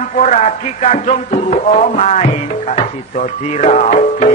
nyampurake kadung turu omahe gak sida dirapi.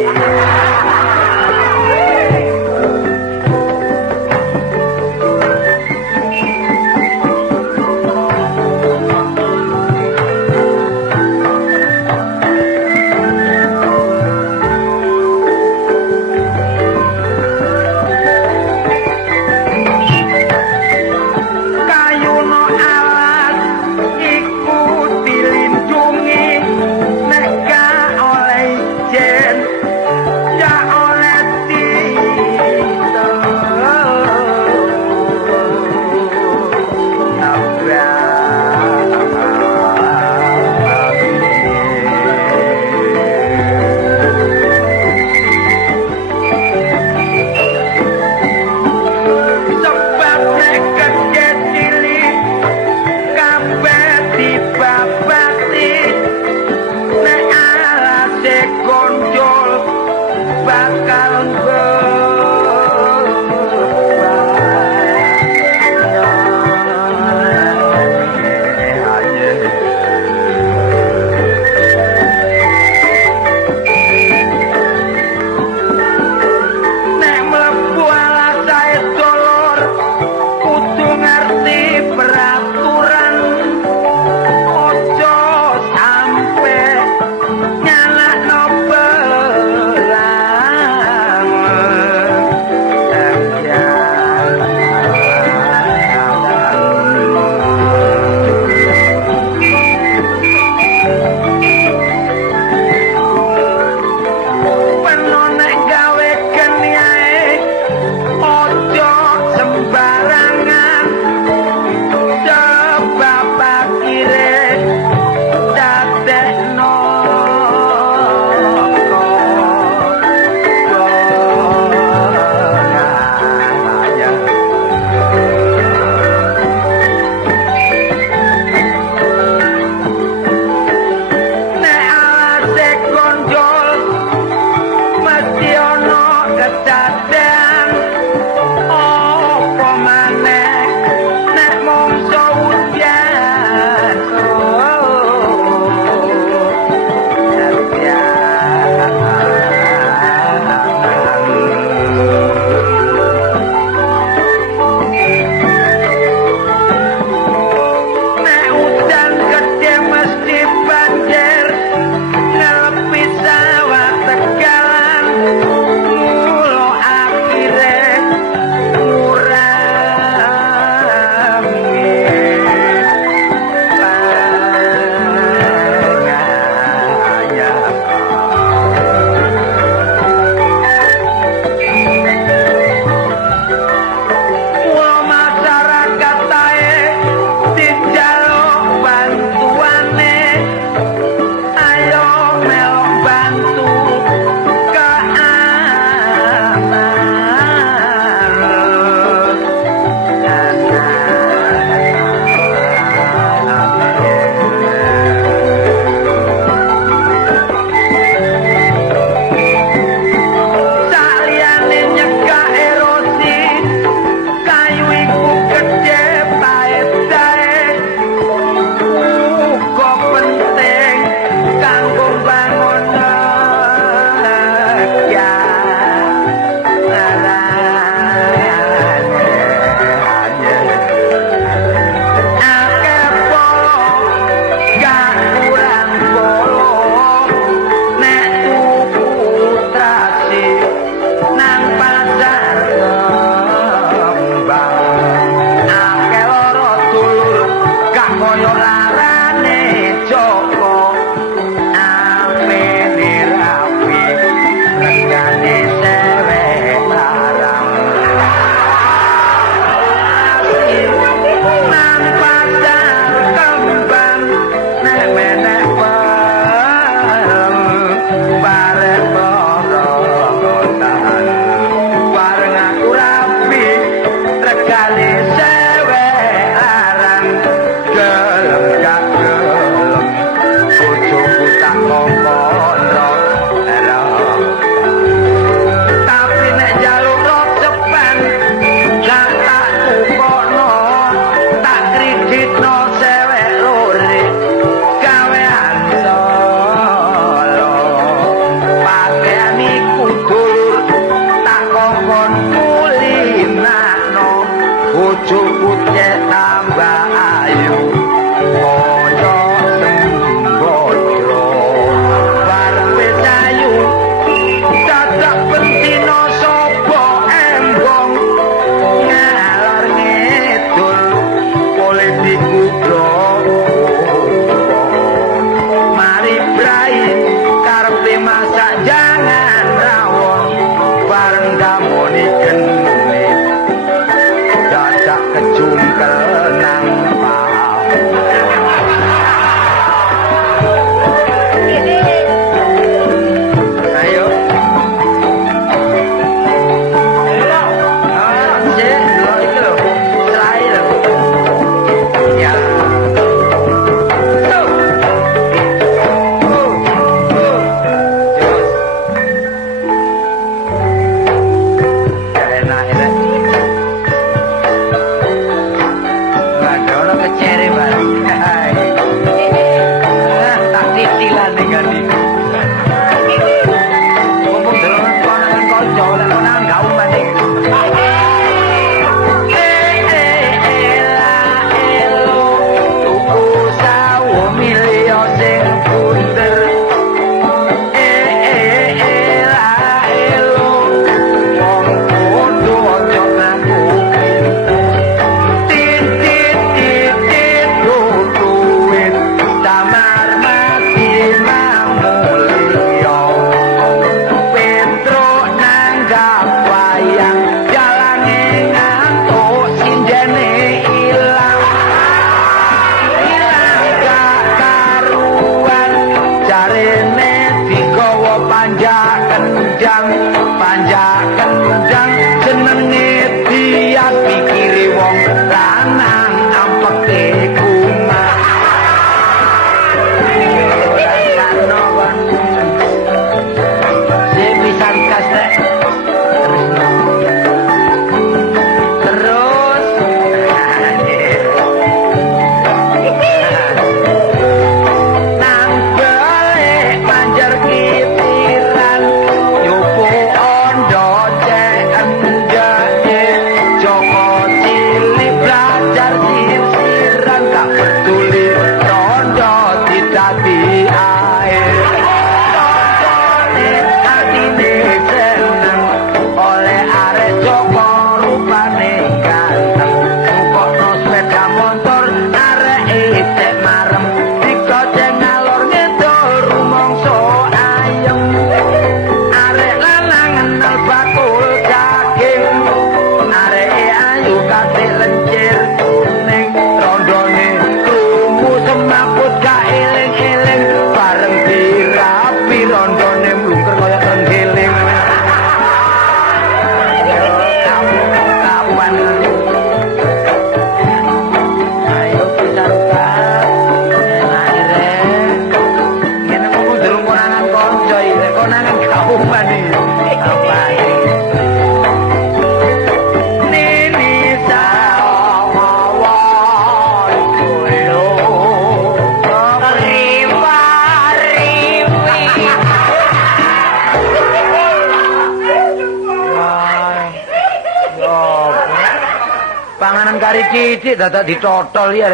cilik dadak ditotol ya.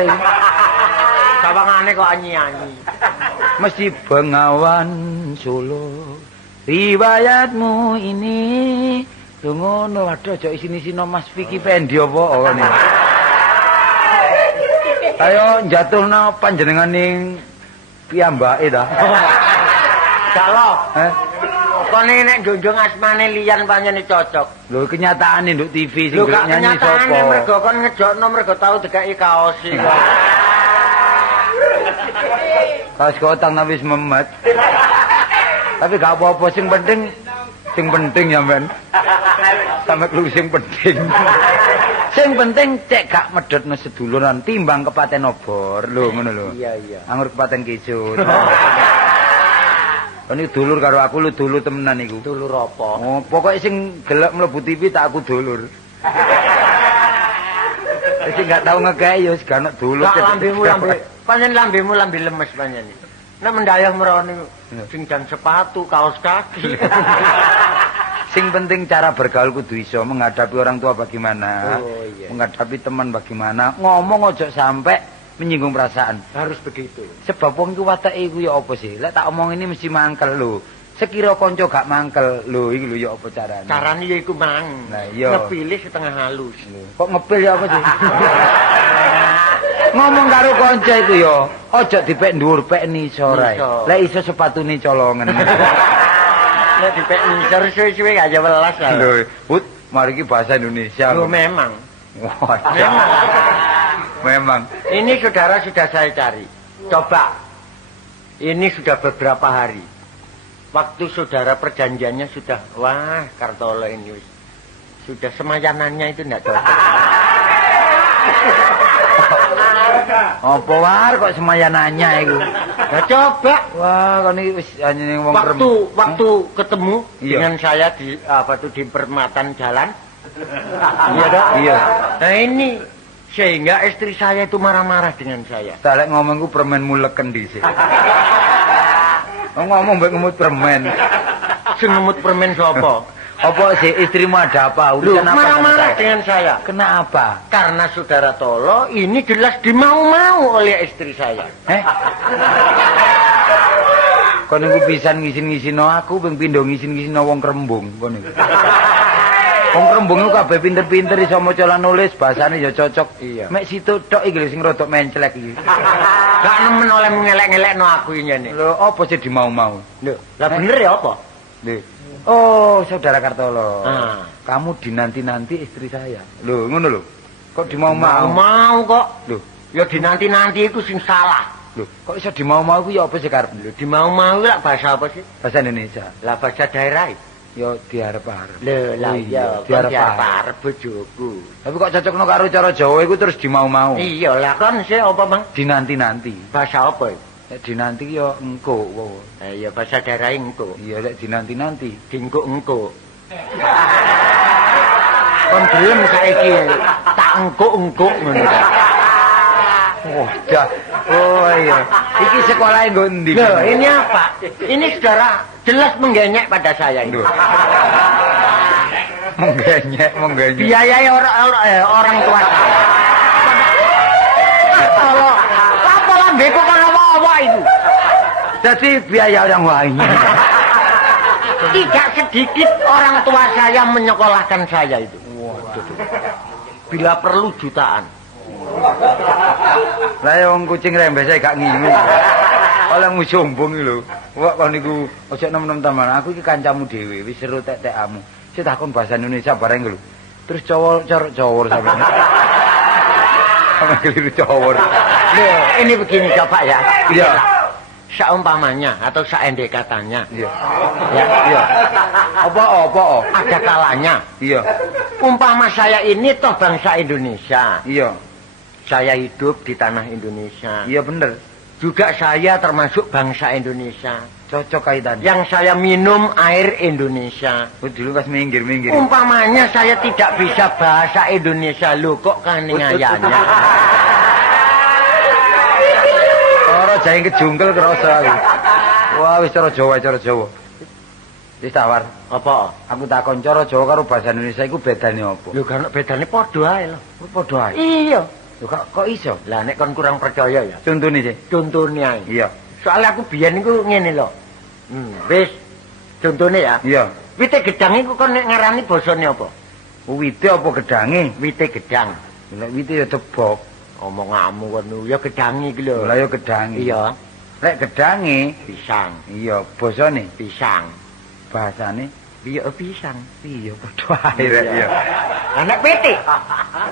Sawangane kok anyi-anyi. Mesti Bengawan Solo. Riwayatmu ini lho ngono waduh aja isin-isino Mas Vicky Pendi apa ngene. Ayo njatuhna panjenenganing piyambake ta. Jalo. Kone nek njunjung asmane liyan pancene cocok. Lho kenyataane nduk TV sing Lho gak nyanyi kenyataane sapa? mergo kon ngejokno mergo tau dikeki kaos iki. Kaos kotang tapi wis memet. Tapi gak apa-apa sing penting ya men. Sampe lu sing penting. Sing penting cek gak medhotno seduluran timbang kepaten obor. Lho ngono lho. Iya. Anggur kepaten kecut. Ini dulur karo aku lu dulur temenan iku. Dulur apa? Oh, pokoknya sing gelek mlebu TV tak aku dulur. Sing gak tau ngekei ya gak ono dulur. Lah lambemu pancen lambemu lambe lemes pancen. Nek mendayah merone sing jan sepatu, kaos kaki. Sing penting cara bergaul kudu iso menghadapi orang tua bagaimana. Oh, iya. Menghadapi teman bagaimana. Ngomong ojo sampai menyinggung perasaan. Harus begitu. Sebab wong iku watake iku ya apa sih? Lek tak omong ini mesti mangkel lho. Sekira kanca gak mangkel lho iku lho ya apa carane? Carane ya iku mang. Nah, iya. Ngepilih setengah halus. Kok ngepil ya apa sih? Ngomong karo kanca iku ya, aja dipek dhuwur pek nisor ae. Lek iso sepatune colongan. Nek dipek nisor suwe-suwe gak welas lah. Lho, Put, mari iki bahasa Indonesia. Lho memang. Wah, memang. Ini saudara sudah saya cari. Coba. Ini sudah beberapa hari. Waktu saudara perjanjiannya sudah, wah Kartolo ini sudah semayanannya itu enggak cocok. Apa war kok semayanannya iku? Nah coba. Wah, kon iki wis anjene wong Waktu ketemu Iya. dengan saya di di perempatan jalan. Iya dok. Iya. Nah ini sehingga istri saya itu marah-marah dengan saya. Tak lek ngomongku permen muleken dhisik. Ngomong mbek ngemut permen. Sing ngemut permen sapa? Apa sih istrimu ada apa? Loh, Urusan apa? marah-marah dengan saya. Kenapa? Karena saudara Tolo ini jelas dimau-mau oleh istri saya. Kon niku pisan ngisin-ngisino aku ping pindho ngisin-ngisino wong Krembung kon niku. Wong Krembung iku kabeh pinter-pinter iso maca lan nulis, bahasane ya cocok. Iya. Mek situ tok iki lho sing rodok menclek iki. Gak nemen oleh ngelek-ngelekno aku ini nih. Lho, apa sih dimau-mau? Lho, lah bener ya apa? Lho. Oh, saudara Kartolo. Ah. Kamu dinanti-nanti istri saya. Lho, ngono lho. Kok dimau-mau? Mau kok. Lho, Ya dinanti-nanti itu sing salah. lho, kok iso dimau-mau ku ya apa sih karep? Lho, dimau-mau lah bahasa apa sih? Bahasa Indonesia. Lah bahasa daerah. Ya diarep-arep. Lho, lah Oh, iya, diarep bojoku. Tapi kok cocokno karo cara Jawa iku terus dimau-mau. Iya, lah kan sih apa, Bang? Dinanti-nanti. Bahasa apa? Nek dinanti ki ya engko. Iya, bahasa daerah engko. Iya lek dinanti-nanti. Engko-engko. Kon gelem saiki tak engko-engko ngono. Oh, dah. Oh iya. Iki sekolah nggo endi? Loh, ini apa? Ini saudara jelas menggenyek pada saya ini. Loh. Menggenyek. Biayai orang tua saya. Kalau apa lambeku kan apa itu? Jadi biaya orang lain. Tidak sedikit orang tua saya menyekolahkan saya itu. Waduh. Bila perlu jutaan. Lah wong kucing rembes saya gak ngingu. Oleh mu sombong iki lho. Wah kon niku ojo nem-nem taman. Aku iki kancamu dhewe, wis seru tek-tekamu. Sik takon bahasa Indonesia bareng lho. Terus cowor sampeyan. Sampe keliru cowor. Loh, ini begini coba ya. Iya. Seumpamanya atau seandainya. Iya. Ya, Iya. Apa? ada kalanya. Iya. Umpama saya ini toh bangsa Indonesia. Iya. Saya hidup di tanah Indonesia. Iya bener. Juga saya termasuk bangsa Indonesia. Cocok kaitannya. Yang saya minum air Indonesia. Dulu pas minggir. Umpamanya saya tidak bisa bahasa Indonesia. Loh kok kaningayanya. Cara jahe kejungkel kerasa aku. Wah wis cara Jawa. Wis tawar. Apa? Aku takon cara Jawa karo basa Indonesia iku bedane apa? Lho kan bedane padha ae lho. Padha ae. Iya. Lho kok iso? Lah nek kon kurang percaya ya. Contone sih. Contone ae. Iya. Soalnya aku biyen iku ngene lho. Wis. Contone ya. Iya. Wite gedang iku kon nek ngarani basane apa? Wite apa gedange? Wite gedang. Lek wite ya debok. Omonganmu kono ya gedange iki lho. Lah ya gedange. Iya. Lek gedange Pisang. iya basane Pisang. bahasane Iya pisang. iya padha ae rek iya. Lah nek pete.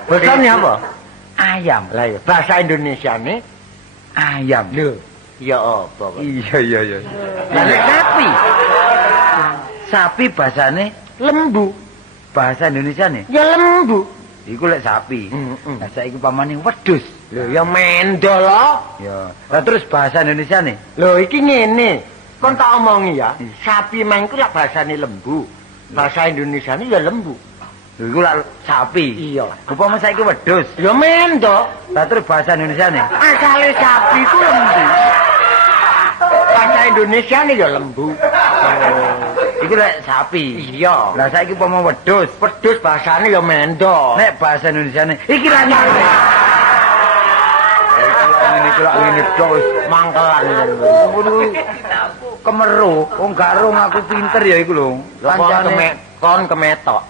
Basane apa? Ayam. Lah ya bahasa Indonesiane Ayam. lho. Ya apa kok? Iya iya iya. Lah nek sapi Sapi bahasane lembu. bahasa Indonesiane Ya lembu. iku lek sapi. Heeh. Lah saiki pamane wedhus. Lho ya mendol lho. Ya. Lah terus bahasa Indonesiane Lho iki ngene. Kon tak omongi ya. Sapi mang iku lak bahasane lembu. Bahasa Indonesiane ya lembu. lho iku lak sapi. Iya. Upama saiki wedhus. Ya mendol. Lah terus bahasa Indonesiane Asale sapi ku lembu. Bahasa Indonesiane ya lembu. iku lek sapi. Iya. Lah saiki upama wedhus. Wedhus bahasane ya mendol. Nek bahasa Indonesiane iki lak ngene terus Mangkelan. ngono kemeru wong garung aku pinter ya iku lho Kancane kon kemetok.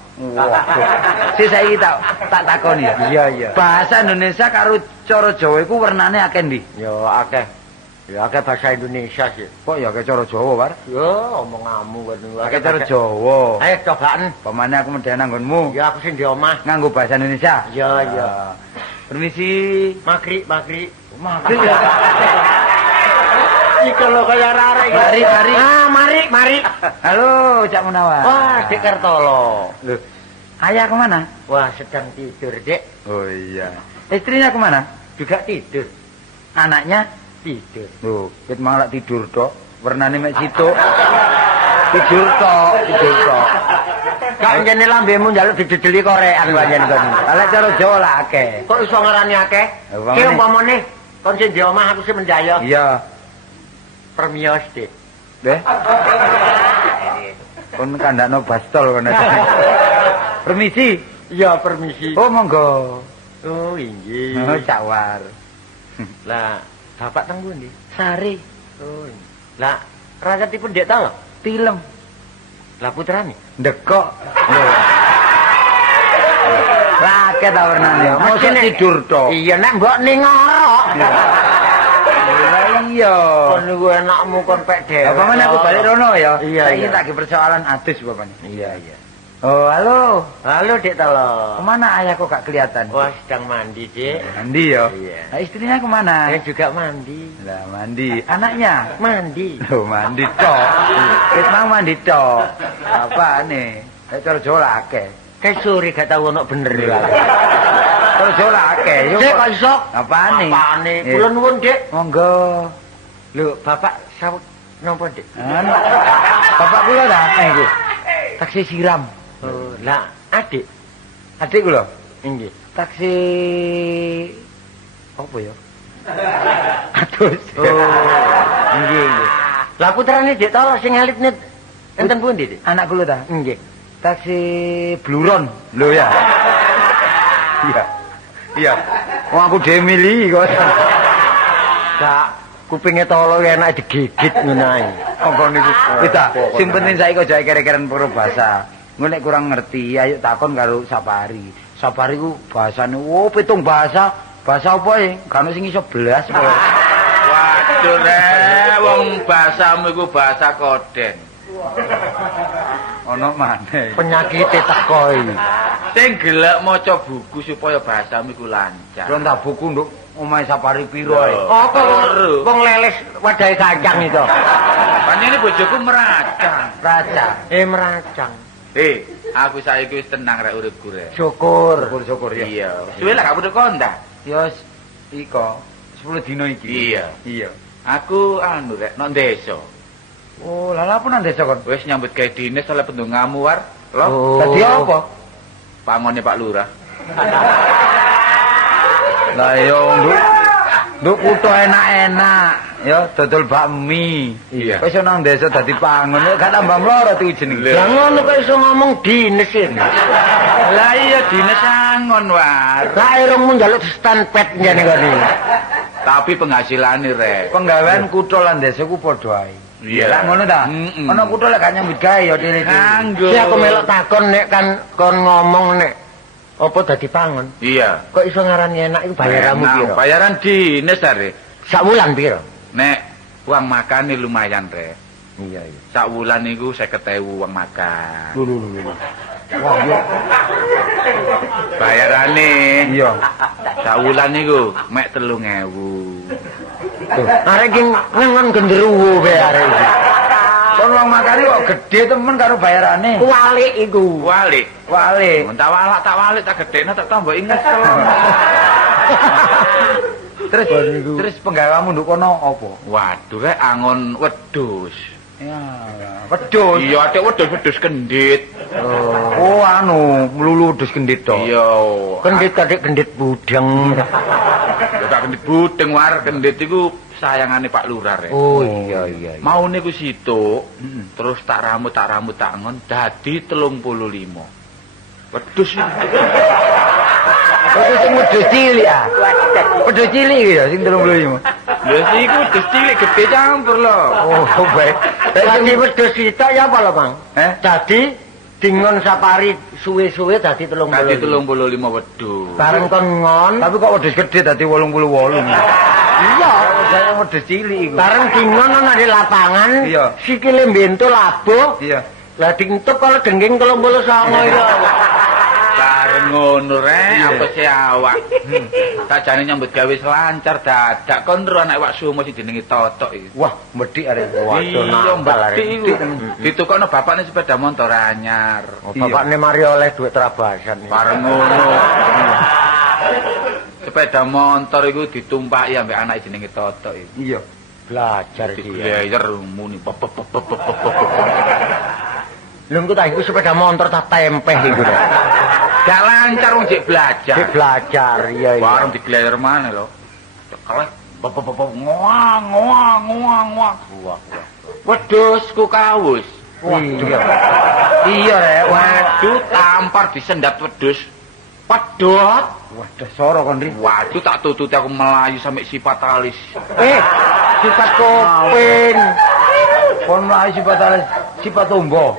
si saiki tak takoni ya Iya iya. bahasa Indonesia karo cara Jawa iku wernane akeh ndi Ya akeh. Ya akeh bahasa Indonesia sih. kok ya akeh cara Jawa war Ya omonganmu kono. akeh cara Jawa Ayo cobaan. pamane aku medhen nanggonmu Ya aku sing di omah. nganggo bahasa Indonesia Iya iya. permisi Maghrib. magrib ya Iki lho kaya arek iki. Mari, mari. Ah, mari. halo Cak Munawar Wah, Dik Kertolo. Loh, ayah kemana Wah, sedang tidur, Dek. oh iya istrinya kemana Juga tidur. anaknya Tidur. Loh, ket malah tidur tok. Wernane mek situk. Tidur tok. Kak jane lambemu njaluk didedeli korean panjen kon. Ala cara Jawa lah akeh. Kok iso ngarani akeh? Umpamane- Ki umpamane kon sing di omah aku sing mendaya. Iya. Permios, Dik. Deh. Kon kandakno bastol kon. Permisi. Iya, permisi. Oh, monggo. Oh, inggih. Oh, cawar. Lah, bapak teng pundi? Sari. Oh. Lah, raketipun Dek ta lho? Tilem. Lah putrane. Ndekok. Raket ta wernane. Mosok tidur tok. Iya, nek mbok ning ngorok. Lah iya. Kon niku enakmu kon pek dhewe. Apa mana aku balik rono ya? Iya, Saiki iya. tak ge persoalan adus bapaknya. Iya. Oh, halo. Halo, Dek Talo. Kemana ayah kok gak kelihatan? Wah, sedang mandi, Dek. Mandi ya? Iya. Nah, istrinya kemana? Saya juga mandi. Lah, mandi. Anaknya? Mandi. Loh, mandi tok. Wis mang mandi tok. Apa nih? Cara Jawa lah akeh. Kayak sore gak tahu ono bener ya. Cara Jawa lah akeh. Yo, Dek, kok iso? Apane? Apane? Eh. Kula nuwun, Dek. Monggo. Lho, Bapak sawet napa, Dek? Anu. Bapak kula dah iki. Taksi siram. Oh, lah, Adik. Adik kula. Nggih. Taksi apa ya? Adus. Oh, nggih. Lah putrane Dek Talo sing elitne enten pundi, Dek? Anak kula ta? Nggih. Taksi Bluron. Lho ya. Iya. Iya. Wong aku dhewe milih kok. Kak, kupinge Tolo enak digigit ngono ae. Monggo niku. Wis ta, sing penting saiki aja kere-keren perubasa. Engko nek kurang ngerti, ayo takon karo Sapari. Sapari ku bahasane pitung bahasa. Bahasa apa ya? Kan sing iso belas kok. Waduh wong bahasamu iku bahasa koden. Ono maneh. Penyakite teko iki. Sing gelek maca buku supaya bahasamu iku lancar. Kon tak buku nduk omahe Sapari piro ae. Apa wong leles wadahe kacang itu? Panjenengan bojoku meracang. Raja. Meracang. Aku saiki wis tenang rek uripku rek. Syukur. Syukur ya. Iya. Suwe lah gak butuh kontak. Ya iko 10 dino iki. Iya. Iya. Aku anu rek nang desa. Oh, lha apa nang desa kon? Wis nyambut gawe dinas oleh pendungamu war. Lho, Oh. Dadi apa? pangone Pak Lurah. Lah yo nduk Nduk kutho enak-enak, ya dodol bakmi. Iya. Wis nang desa dadi pangon, gak tambah mloro tuh jenenge. Lah ngono kok iso ngomong dines ini. Lah iya dinas angon war. Lah irungmu njaluk stand pet ngene kene. Tapi penghasilane rek. Penggawean kutho lan desa ku padha ae. Iya. Lah ngono ta? Mm-mm. Ana kutho lek gak nyambut gawe ya dhewe. Kanggo. Si aku melok takon nek kan kon ngomong nek apa dadi pangon. Iya. Kok iso ngarani enak iku bayaranmu Enak, piro? Bayaran dinas are. Sak wulan piro? Nek uang makane lumayan rek. Iya iya. Sak wulan niku 50.000 uang makan. Lho. Wah, yo. Bayarane Iya. sak wulan niku mek 3.000. Arek iki ngengon genderuwo bae arek iki. Kon wong makane kok gedhe temen karo bayarane. Walik iku. Walik. Wale. Tak walik tak gedekno tak tambah inget. Terus penggawamu nduk kono apa? Waduh rek angon wedhus. Ya, wedhus. Iya, atik wedhus kendit. Oh, anu, mlulu wedhus kendit to. Iya. Kendit adik kendit budeng. Ya tak kendit budeng war kendit iku sayangane Pak Lurah rek. Oh iya iya. Maune ku situk, terus tak rambut tak ngon dadi 35. Wedhus iki. Wedhus sing wedhus cilik ya. Wedhus cilik ya sing 35. Lha iku wedhus cilik gede campur lho. Oh, baik. Dadi wedhus sitok ya apa lho, Bang? Dadi dingon sapari suwe-suwe dadi 35. Dadi 35 wedhus. Bareng kon ngon, Tapi kok wedhus gede dadi 88. iya. Saya wedhus cilik iku. Bareng dingon nang di lapangan, Iya. sikile mbentul labuh. Iya. Lah dingtup kalau dengging 39 itu. Bareng ngono rek, apa sih awak. Sakjane nyambut gawe selancar dadak kon ro anak wak sumo sing jenenge Totok iki. Wah, medhik arek. Waduh, Iya, nambal mbati arek. iku. Ditukokno bapakne sepeda motor anyar. Oh, bapakne mari oleh duit terabasan. Bareng ngono. Sepeda motor iku ditumpaki ambek anak jenenge Totok iku. Iya. Belajar dia. Digleyer muni pop. Lho engko tak iku sepeda motor tak tempeh iku. Gak lancar wong jek belajar. Dia belajar, iya iya. Bareng digleyer maneh lho. Cekelek pop ngoang. Wah. Wedhus ku kawus. Waduh. Iya rek. Waduh, tampar disendat wedhus. Pedot. Waduh, soro kon ri. Waduh, tak tututi aku melayu sampai sifat alis. Sifat kopin. Kon mlayu sifat tombo.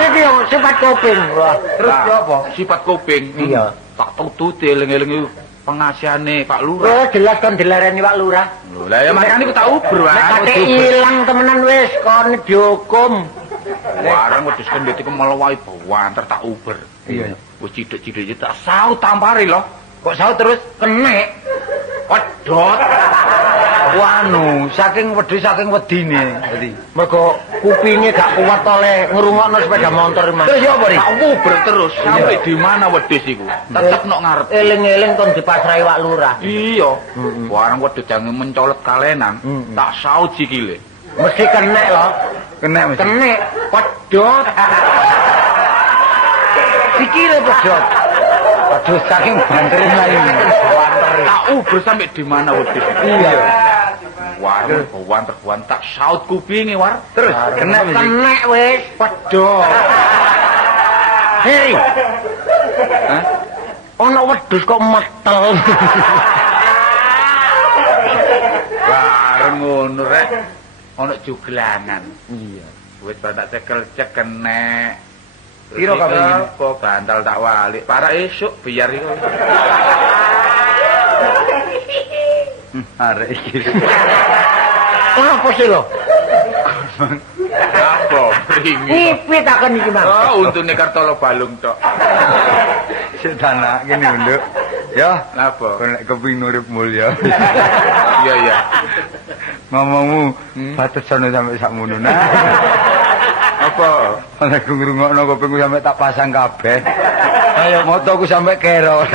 Iki yo sifat kopin. Wah. Terus yo apa? Sifat kuping. Iya. Tak tututi eling-eling pengasihane Pak Lurah. Oh, jelas kon dilereni Pak Lurah. Lho, lah ya makane ku tak uber wae. Nek kate ilang temenan wis kon dihukum. Warang wedhus kendit iku melewai bawanter tak uber. Iya. Wis cidhek-cidhek tak saut tampari lho. Kok saut terus? Kenek. Pedot. Wanu, saking wedhus saking wedine. Dadi Mergo kupinge gak kuat oleh ngrungokno sepeda motor Mas. terus yo apa ri? Tak uber terus sampai di mana wedhus iku. Tetep nok ngarep. Eling-eling kon dipasrahi Pak Lurah. Iya. Warang wedhus jange mencolot kalenan, tak saut sikile. Mesti kenek lho. Kena mesti. Kenek pedot. Sikile pedhot. Aduh, saking bantere mlayu. Tak uber sampai di mana wedhus iku. Iya. Warung bawanter tak saut kupinge war. Terus kena mesti. Kenek wis pedot. Hei. Hah? Ono wedhus kok metel. Bareng ngono rek. Ono juglanan. Iya. Wis tak cekel cek kenek. Piro kabeh iki? Apa bantal tak walik. Para esuk biar iku. Arek iki. Apa sih lho? Apa pringi? Ngipi takon iki, Mas. Oh, untune kartolo balung tok. Sedana kene nduk. Ya, Napa? kon lek kepengin urip mulya. Iya iya. Ngomongmu batesan sampe sakmono. Nah, Apa? ana ku ngrungokno kupingku sampe tak pasang kabeh. Ayo motoku sampe kero.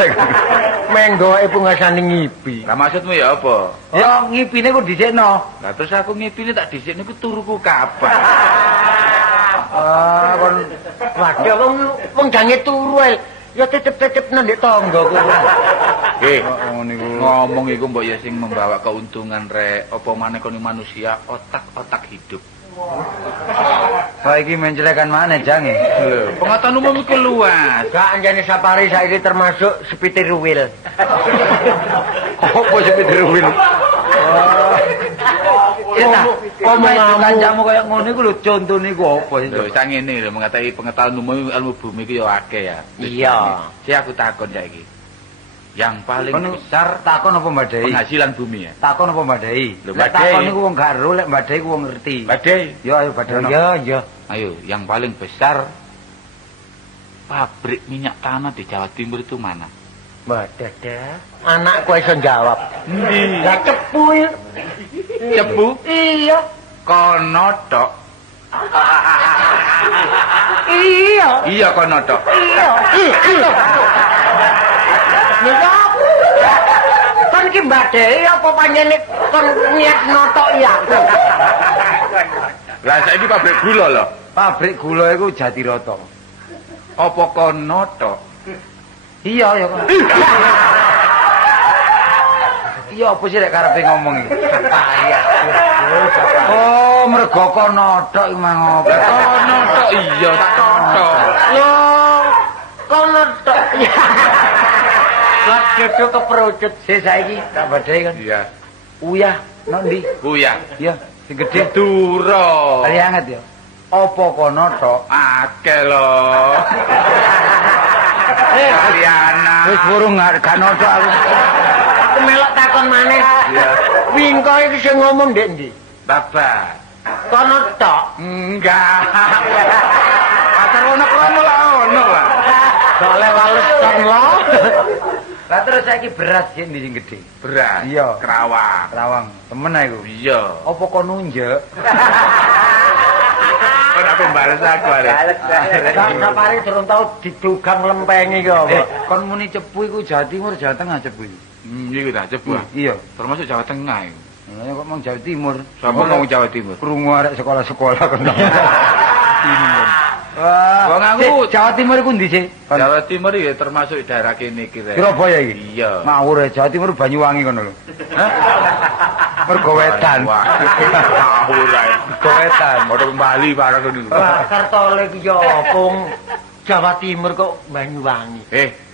Menggoke pungasane ngipi. Lah maksudmu ya apa? Ya ngipine ku dhisikno. Lah terus aku ngipine tak dhisik niku turuku kapan? Ah, kon Waduh, wong jange turu ae. Ya titip-titip nang ndek tangga kuwi. niku. Ngomong iku mbok ya sing membawa keuntungan rek. Apa maneh kono manusia otak-otak hidup. Wah iki mencelekan mana jange? Lho, pengetahuan umum iku luas. Gak anjane safari saiki termasuk sepitir wil. Apa sepitir wil? Omonganmu kancamu kaya ngono iku lho contone iku apa sih? Lho, sang ngene lho mengetahui pengetahuan umum ilmu bumi iku ya akeh ya. Iya. Si aku takon saiki. Yang paling besar takon apa mbadai? penghasilan bumi ya. Takon apa mbadai? Lho, Lek mbadai. takon iku wong gak ero, lek mbadai ku wong ngerti. Badai. Yo ayo badono. Iya. Ayo, yang paling besar pabrik minyak tanah di Jawa Timur itu mana? Mbak Dada, anakku iso jawab. Endi? Lah cepu ya. Cepu? Iya. Kono tok. Iya. Iya kono tok. Iya. Nika kon ki mbadai apa panjene kon niat notok ya. Lah saiki pabrik gula lho. Pabrik gula iku Jatiroto. Apa kono tok? Iya ya kok. Iya apa sih rek karepe ngomong iki? Payah. Oh, mergo kono tok iki mang opo. Kono tok iya tak tok. Loh, kono tok. Lah jodoh keperucut Sik saiki tak badai kan. Iya. Uyah nang ndi? Buya. Iya, sing gedhe. Duro. Kali anget ya. Apa kono tok? Akeh lho. Kaliana. Wis burung gak notok aku. aku melok takon maneh. Iya. Wingko iki sing ngomong ndek ndi? Bapak. Kono tok. Enggak. Pasar ono krono lah ono lah. Soale wales kon lo. Lah terus saiki beras sing ndi sing gedhe? Beras. Iya. Kerawang. Rawang. Temen ae iku. Iya. Apa kon nunjuk? Kok apa balas aku are? Kang Sapari durung tau didugang lempengi ki apa? Kon muni cepu iku Jawa Timur, Jawa Tengah cepu iku. Iku ta cepu. Iya. Termasuk Jawa Tengah iku. Lah kok mong Jawa Timur. Sapa ngomong Jawa Timur? Krungu arek sekolah-sekolah kon. Wah, Wong aku- Jawa Timur iku ndi sih? Jawa Timur ya termasuk daerah kene iki rek. Surabaya iki. Iya. Ngawur ya Jawa Timur Banyuwangi kono lho. Hah? Mergo wetan. Wah, ngawur ae. Mergo wetan. Padha Bali barang ngono. Wah, Kartole ki yo opung Jawa Timur kok Banyuwangi.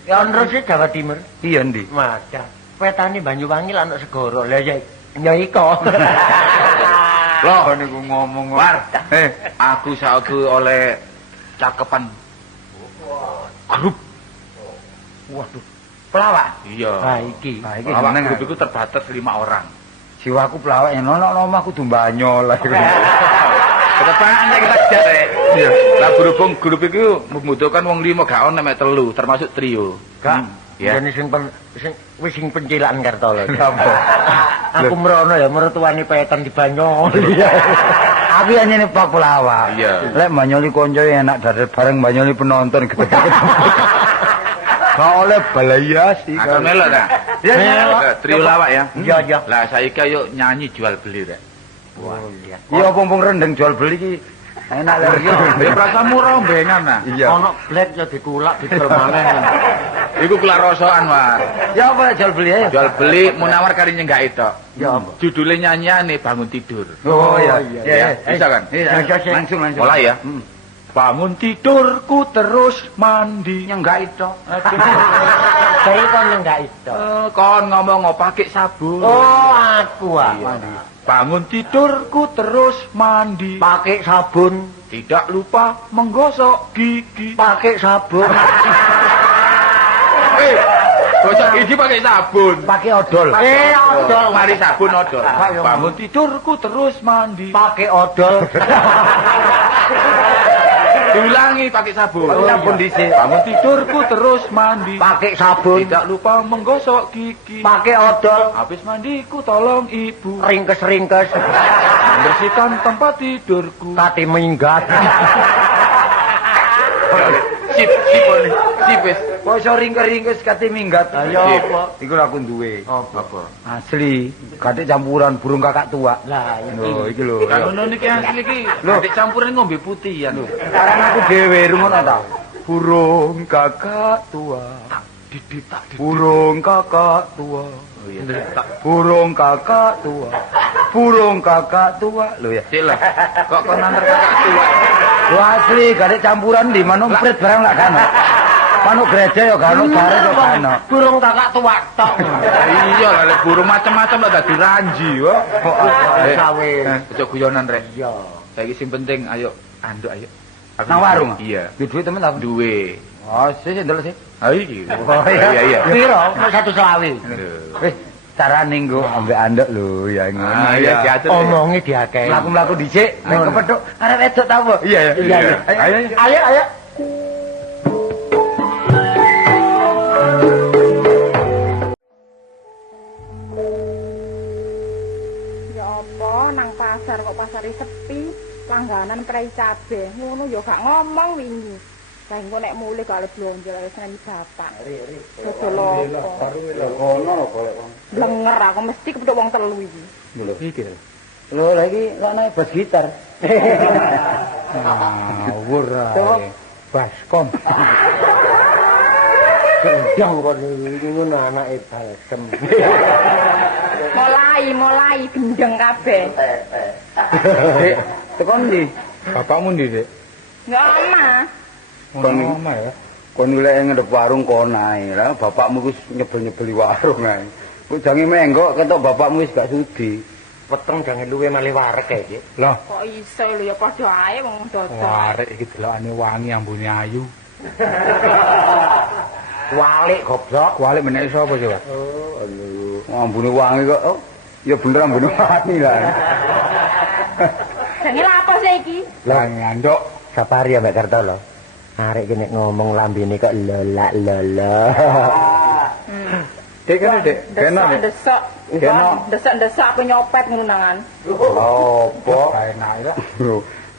Ya ono sih Jawa Timur. Iya ndi? Maca. Petane Banyuwangi lan ono segara. Lah ya iko. Loh, niku ngomong. War. Aku saiki oleh cakepan grup. Waduh. Pelawak. Iya. Nah iki. Nah, iki Awak jeneng. grup itu terbatas 5 orang. Jiwaku pelawak yang ono omah kudu banyol lah iku. Kedepannya kita kejar rek. Iya. Lah berhubung grup itu membutuhkan wong 5 gak ono mek 3 termasuk trio. Kak, Ya. jane sing wis sing pencilaan Kartolo. Apa? Aku merono ya mertuani petan di Banyol. Aku hanya nih pak pelawak. Iya. Lek banyoli konco enak dari bareng banyoli penonton gitu. Gak oleh balaya sih. Aku melok ta. Ya, Melok. Trio lawak ya. Iya, iya. Lah saiki ayo nyanyi jual beli rek. Wah, iya. Iya pompong rendeng jual beli ki. Enak lah Iya, ya prasamu rombengan nah. Iya. Ono blek ya dikulak didol maneh. Iku kula rosokan, War. Ya apa jual beli ayo. Jual beli Munawar kari nyenggak itu. Ya apa? Judulnya nyanyiane bangun tidur. Oh iya. Ya, bisa kan? Iya, Iya, iya. langsung. Mulai ya. Bangun tidurku terus mandi. Nyenggak itu. Saya kon enggak itu. Kon ngomong pakai sabun. Oh, aku ah. Bangun tidurku terus mandi. Pakai sabun, Tidak lupa menggosok gigi. pakai sabun, Gosok gigi pakai sabun. Pakai odol. odol. Mari sabun odol. Ayo. Bangun tidurku terus mandi. Pakai odol. Diulangi pakai sabun. Pakai sabun dhisik. Bangun tidurku terus mandi. Pakai sabun, Tidak lupa menggosok gigi. pakai odol. Habis mandiku tolong ibu Ringkes-ringkes, membersihkan tempat tidurku. kate minggat. Sip wis. Kok iso ringkes kate minggat. Ayo Sip. apa? Iku aku duwe. Apa? Asli, kate campuran burung kakak tua. Lah Lho, iki. iki lho. Kan ngono niki asli iki. Lho. Adik campuran ngombe putih ya lho. Sekarang aku dhewe rungono ta. Burung kakak tua. Burung kakak tua. Oh iya. Burung kakak tua. Burung kakak tua. Lho ya. Cik lah. Kok kon antar kakak tua? Lho asli gak ada campuran di manuk prit barang lak kan. Manuk gereja ya kan, jare ya kan. Burung kakak tua tok. Iya lah lek burung macam-macam lah dadi ranji yo. Sawit. Ojo guyonan rek. Iya. Saiki sing penting ayo anduk ayo. Nang warung? Iya. Duit temen aku. Duwe. Oh, sih ndelok sih. Ah iya. Oh iya. Piro? Mau 120. Wis carane nggo ambek anduk lho ya ngono. Ah iya diatur. Omonge diakeh. Mlaku-mlaku dhisik, nek kepethuk arep wedok ta apa? Iya ya. Iya. Ayo. Ayo. Ya apa nang pasar kok pasare sepi, langganan prei cabe. Ngono ya gak ngomong wingi. Lah engko nek mulih gak oleh blonjo lek seneni bapak. Dodol apa? Kono lho golek wong. Blenger aku mesti kepethuk wong telu iki. Lho iki. Lho lagi lak naik bas gitar. Ngawur ae. Baskom. Jang kok ngono anake balsem. Mulai gendeng kabeh. Dik, tekan ndi? Bapakmu ndi, Dik? Enggak ama. Kon ya. Kon golek ngendep warung kon ae. Lah bapakmu wis nyebel-nyebeli warung ae. Kok jange menggok ketok bapakmu wis gak sudi. Weteng jangan luwe malih warek kae iki. Lah, Kok iso lho ya padha ae wong dodol. warek iki delokane wangi ambune ayu. Walik goblok. Walik menek sapa coba? Oh, lho. Ambune wangi kok. Oh, ya bener ambune wangi lah. Jange lha apa sih iki? Lah ngandok. Sapari ambek Kartolo. Arek iki nek ngomong lambene kok lelak lele. Dek kan Dek, kena Dek. Desok. Kena. Desok-desok apa nyopet ngono nangan. Apa? Enak ya.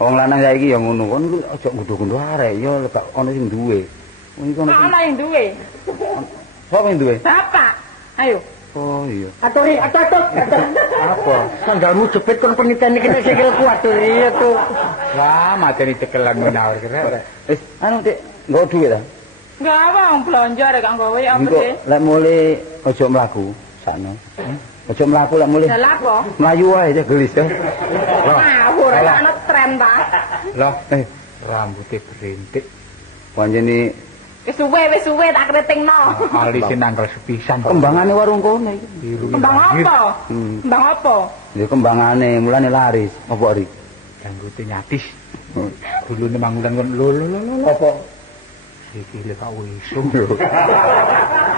Wong lanang saiki ya ngono. Kon iku aja ngundho-ngundho arek ya lebak ana sing duwe. Wong iki ana. Ana yang duwe. Sapa yang duwe? Bapak. Ayo. Oh iya. Aturi, atut. Apa? Sandalmu jepit kon peniten iki nek sikil kuat iya tuh. Lah, mateni cekelan menawar kira. Wis, anu Dik, nggo duwe ta? Enggak apa wong blonjo arek gak gawe apa Engko sih? lek mule aja mlaku sakno. Aja mlaku lek mule. Dalah apa? Mlayu wae aja gelis ya. Ngawur ora ana tren ta. Loh, rambutnya berintik. Panjene Wis suwe tak kritingno. alise nanggal sepisan. Kembangane warung kono iki. Kembang apa? Kembang apa? Ya kembangane mulane laris. Apa ri? Janggote nyatis. Dulune mangulan kon lho. Apa? Iki lek kok iso.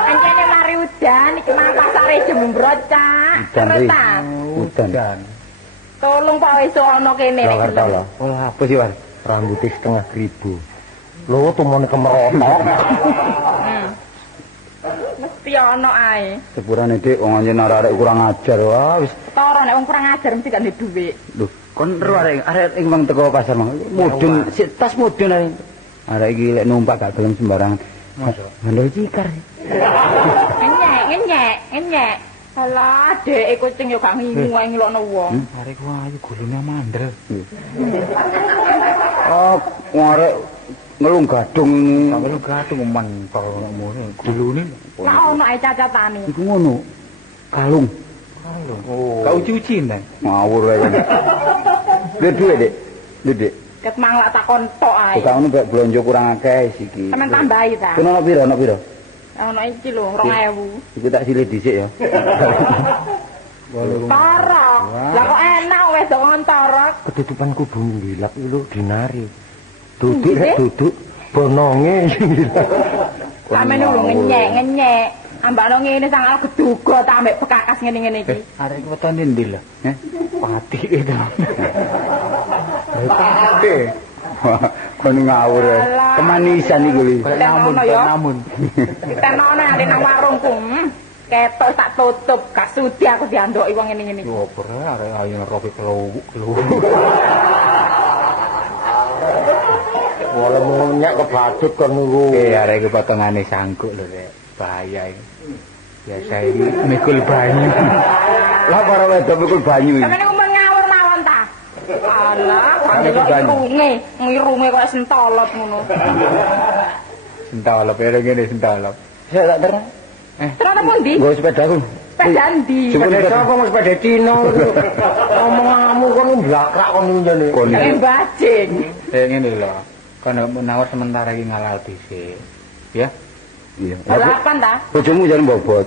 Anjene mari udan iki nang pasare jembrot, Cak. Udan ri. Ta? Udan. Tolong Pak wis ana kene nek gelem. Kartolo. Oh, apa sih, Wan? Rambutnya 5.000. Lho tumone kemerotok. Mesti ana ae. Sepurane Dik wong anjen arek kurang ajar. Wah, wis. Tara nek wong kurang ajar mesti gak ndek dhuwit. Lho, kon ro arek ing mang teko pasar mang. Mudun, sik tas mudun arek. Arek iki lek numpak gak gelem sembarangan. Masa? Mandol cikar. Ngenyek. Alah, dek kucing yo gak ngingu ae ngelokno wong. Arek ku ayu gulune mandel. Oh, arek ngelung gadung ini. Sampe lu gatung mentol ngono. Gulune. Lah ono ae cacatane. Iku ngono. Kalung. Oh. Kau cuci nang. Ngawur ae. Duwe Dik. Dik. Ket mang lak takon tok ae. Kok ngono mbek blonjo kurang akeh iki. Sampeyan tambahi ta. Kena ono piro? Ono iki lho 2000. Iku tak silih dhisik ya. Torok. Lah kok enak wis dok ngontorok. Ketutupanku bumi gilap iki lho dinari. Duduk rek duduk bononge gilap. Sampeyan lho ngenyek. Ambakno ngene sangal geduga ta ambek bekakas ngene-ngene iki. Arek ku wetone ndi lho? Pati itu. Pati. Kon ngawur. Alah. Kemanisan iki lho. Namun ya. Namun. Tenono ade nang warungku. Ketok tak tutup, gak sudi aku diandoki wong ngene-ngene iki. Yo ber arek ayu ngeroki kelowuk. Wala munyak kebadut kon niku. Arek iki potongane sangkuk lho rek. Bahaya iki. Biasa iki mikul banyu. Lah para wedok mikul banyu iki. Sampeyan niku ngawur mawon ta? Alah, delok irunge kok sentolot ngono. Sentolop ya ngene sentolop. Saya tak terang. Ternyata pundi? Nggo sepedaku. Sepeda ndi? Sepeda sapa mau sepeda Cina. Ngomong-ngomong kon mblakrak kon njane. Bajing. Ngene lho. Kon menawar sementara iki ngalah dhisik. Ya. Iya. Balapan ta? Bojomu jan bobot.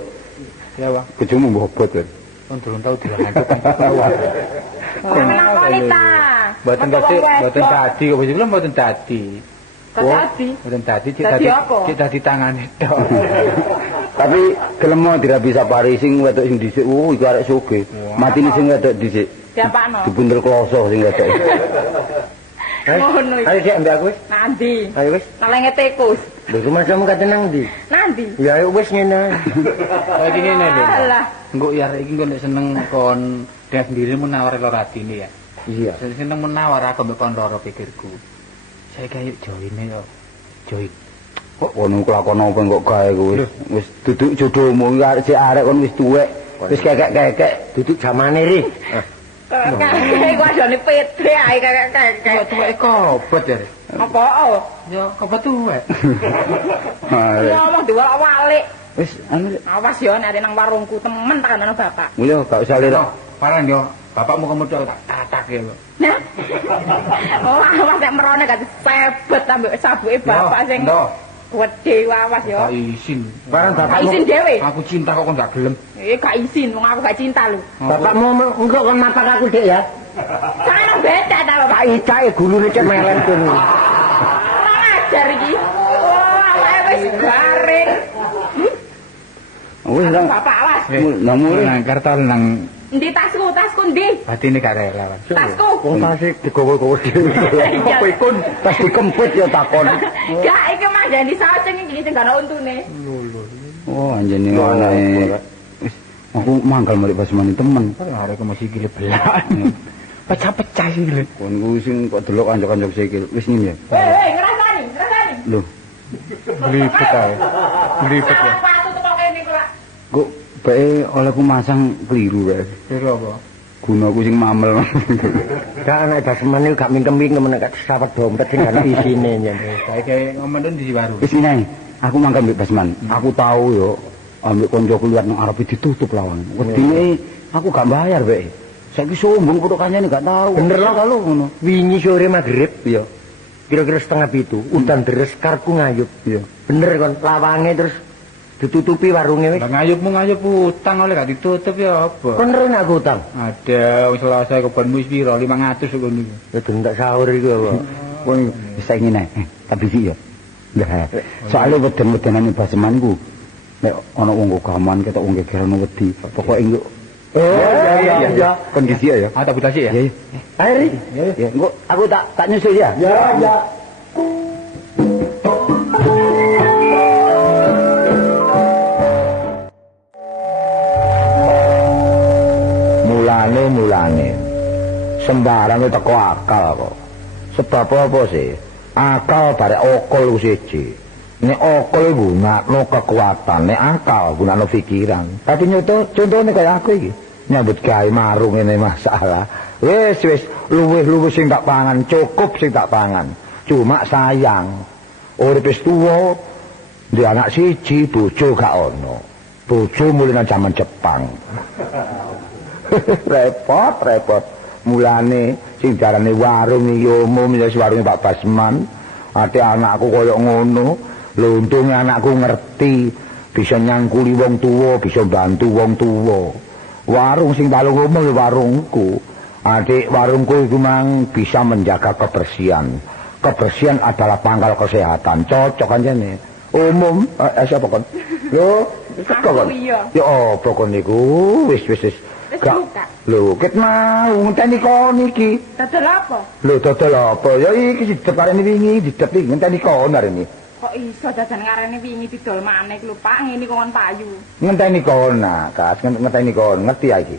Ya, Bang. Bojomu bobot kan. Kon durung tau dilanjut keluar. Menakoni ta. Mboten dadi kok bojo kula mboten dadi. Dadi. Mboten dadi cek dadi tangane tok. Tapi gelem mau dirabi sapari sing wedok sing dhisik. Oh, iku arek sugih. Matine sing wedok dhisik. Diapakno? Dibundel kloso sing wedok. Ngono iki. Ayo sik mbak aku wis. Nanti. Ayo wis. Nalenge tikus. Lho rumah kamu kate nang ndi? Nanti. Ya ayo wis ngene. Kayak gini nih lho. Alah. Engko ya arek iki kok nek seneng kon dia sendiri menawar lho radine ya. Iya. Seneng menawar aku mbek kon loro pikirku. Saya kayak joine yo. Join. Kok kono kelakon apa kok gawe kuwi? Wis duduk jodohmu arek sik arek kon wis tuwek. Wis kekek-kekek duduk zamane ri. Kakek iku adone Petre ae kakek. Kok tuwek kobot ya. Apa? Yo kobot tuwek. Ngomong diwalak-walik. Wis anu Awas yo nek nang warungku temen tak kandhane bapak. yo gak usah lirik. Paran yo. Bapakmu kemudian tak tatake lho. Nah. Oh, awas nek merone gak disebet ambek sabuke bapak sing gede awas yo. Tak izin. Barang Gak izin dhewe. Aku cinta kok gak gelem. Gak izin, wong aku gak cinta lho. Bapakmu engko kon mapak aku Dik ya. Jangan becak ta bapak. Tak icake gulune cek melen kono. Kurang ajar iki. Oh, awake wis garing. Wis nang Bapak awas. nang mulih Nang kartol nang Endi tasku? Tasku ndi? batine gak rela. Tasku. wong tasik digowo-gowo dhewe. Apa ikun tas dikempit ya takon. Gak iki mah jadi sacing iki sing gak ana untune. Oh anjene anae. Wis aku manggal mari basmani temen. Arek mesti gile belak. Pecah-pecah iki lho. Kon kuwi sing kok delok kanca-kanca sikil. Wis ngene ya. Hei, ngrasani. Lho, Blipet ae. Blipet ya. Patu teko kene kok. kok bae olehku masang keliru wae. Kira apa? Gunaku sing mamel. Gak anak basmane gak mingkem-mingkem nek sawet dompet sing ana isine yen. Kayak ngomong di baru. Wis ngene. Aku mangkel mbek Basman. Aku tahu yo ambek koncoku liwat nang arep ditutup lawang. Wedine aku gak bayar bae. Saiki sombong kudu kancane gak tahu. Bener lah kalau ngono. Wingi sore magrib Iya. kira-kira 6:30 udan deres karepku ngayup. Iya. Bener kon lawange terus ditutupi warunge wis. Lah ngayupmu ngayup utang oleh gak ditutup ya apa? Kon ren aku utang. Ada wis selesai kebonmu wis piro 500 kok niku. Ya dendak sahur iku apa. Wong wis ngene. Tapi sih yo. Lah, soalnya weden-wedenane Basman iku nek ana wong gaman ketok wong gegeran wedi. Pokoke engko Oh, iya. kondisi ya. Ah tak budasi ya. Iya. Ayo Ri. Ya, engko aku tak nyusul ya. Ya. Mulane sembarang teko akal kok. Sebab apa sih? Akal barek okol ku siji. Nek okol gunakno kekuatan, nek akal gunakno pikiran. Tapi contone kaya aku iki, nyambut gawe marung ngene masalah. Wis luwih-luwih sing tak pangan, cukup sing tak pangan. Cuma sayang, urip wis tuwa, duwe anak siji, bojo gak ono. Bojo mulih nang jaman Jepang. repot. Mulane sing diarani warung iki umum ya warunge Pak Basman. Ate anakku koyo ngono. Lho untunge anakku ngerti bisa nyangkuli wong tuwa, bisa bantu wong tuwa. Warung sing paling umum ya warungku. Adik warungku iku mang bisa menjaga kebersihan. Kebersihan adalah pangkal kesehatan. Cocok anjene. Umum siapa kon? Lho, teko kon. Ya apa kon niku? Wis. Gak. Lho, ket mau ngenteni kon iki. Dodol apa? Lho, dodol apa? Ya iki didep arene wingi, didep iki ngenteni kon arene. Kok iso dadan ngarene wingi didol maneh lho Pak, ngene kon payu. Ngenteni kon, nah, Kas, ngenteni kon, ngerti ya iki.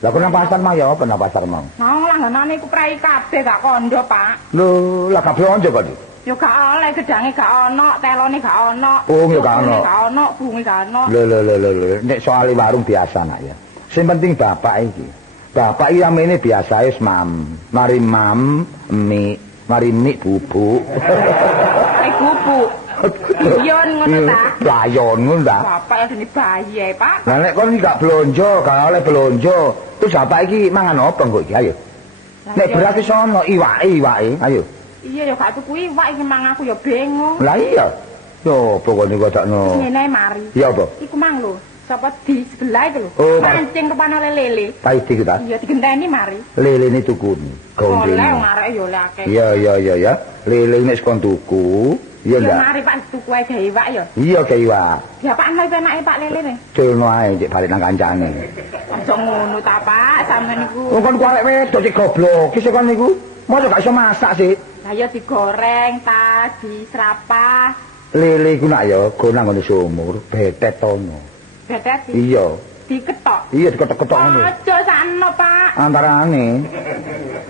Lah kok nang pasar mah ya apa nang pasar mau? Nang langganane iku prei kabeh gak kondo, Pak. Lho, lah kabeh onjo kok. Yo gak oleh gedange gak ono, telone gak ono. Oh, yo gak ono. Gak ono, bunge gak ono. Lho, nek soal warung biasa nak ya. Sing penting bapak iki Bapak iki amene biasa wis mam. Mari mam, mie, mari mie bubuk. Bubuk. Layon ngono ta? Layon ngono ta? Bapak ya dene bayi ae, Pak. Lah nek kon gak blonjo, gak oleh blonjo. Terus bapak iki mangan apa kok iki? Ayo. Nek beras iso ono iwake, ayo. Iya ya gak tuku iwak iki mang aku ya bingung. Lah iya. Yo pokoknya kok takno. Ngene mari. Iya apa? Iku mang lho. Sapa di sebelah iku lho. Oh, mancing rupane lele. Paiti kita. Iya digenteni mari. Lelene tuku. Oleh wong arek ya oleh akeh. Iya. Lele nek kon tuku. Iya Ya ndak? mari Pak tuku ae gawe iwak ya. Iya gawe iwak. Ya Pak ana penake Pak lele ne. Culno ae cek balik nang kancane. Aja ngono ta Pak, sampean niku. Wong kon ku arek wedok cek goblok. Ki kon niku mosok gak iso masak sih. Lah ya digoreng ta, diserapah. Lele iku nak ya go nang ngene sumur, betet tono. Betet Iya. diketok. Iya diketok-ketok ngono. Aja sakno Pak. Antarane.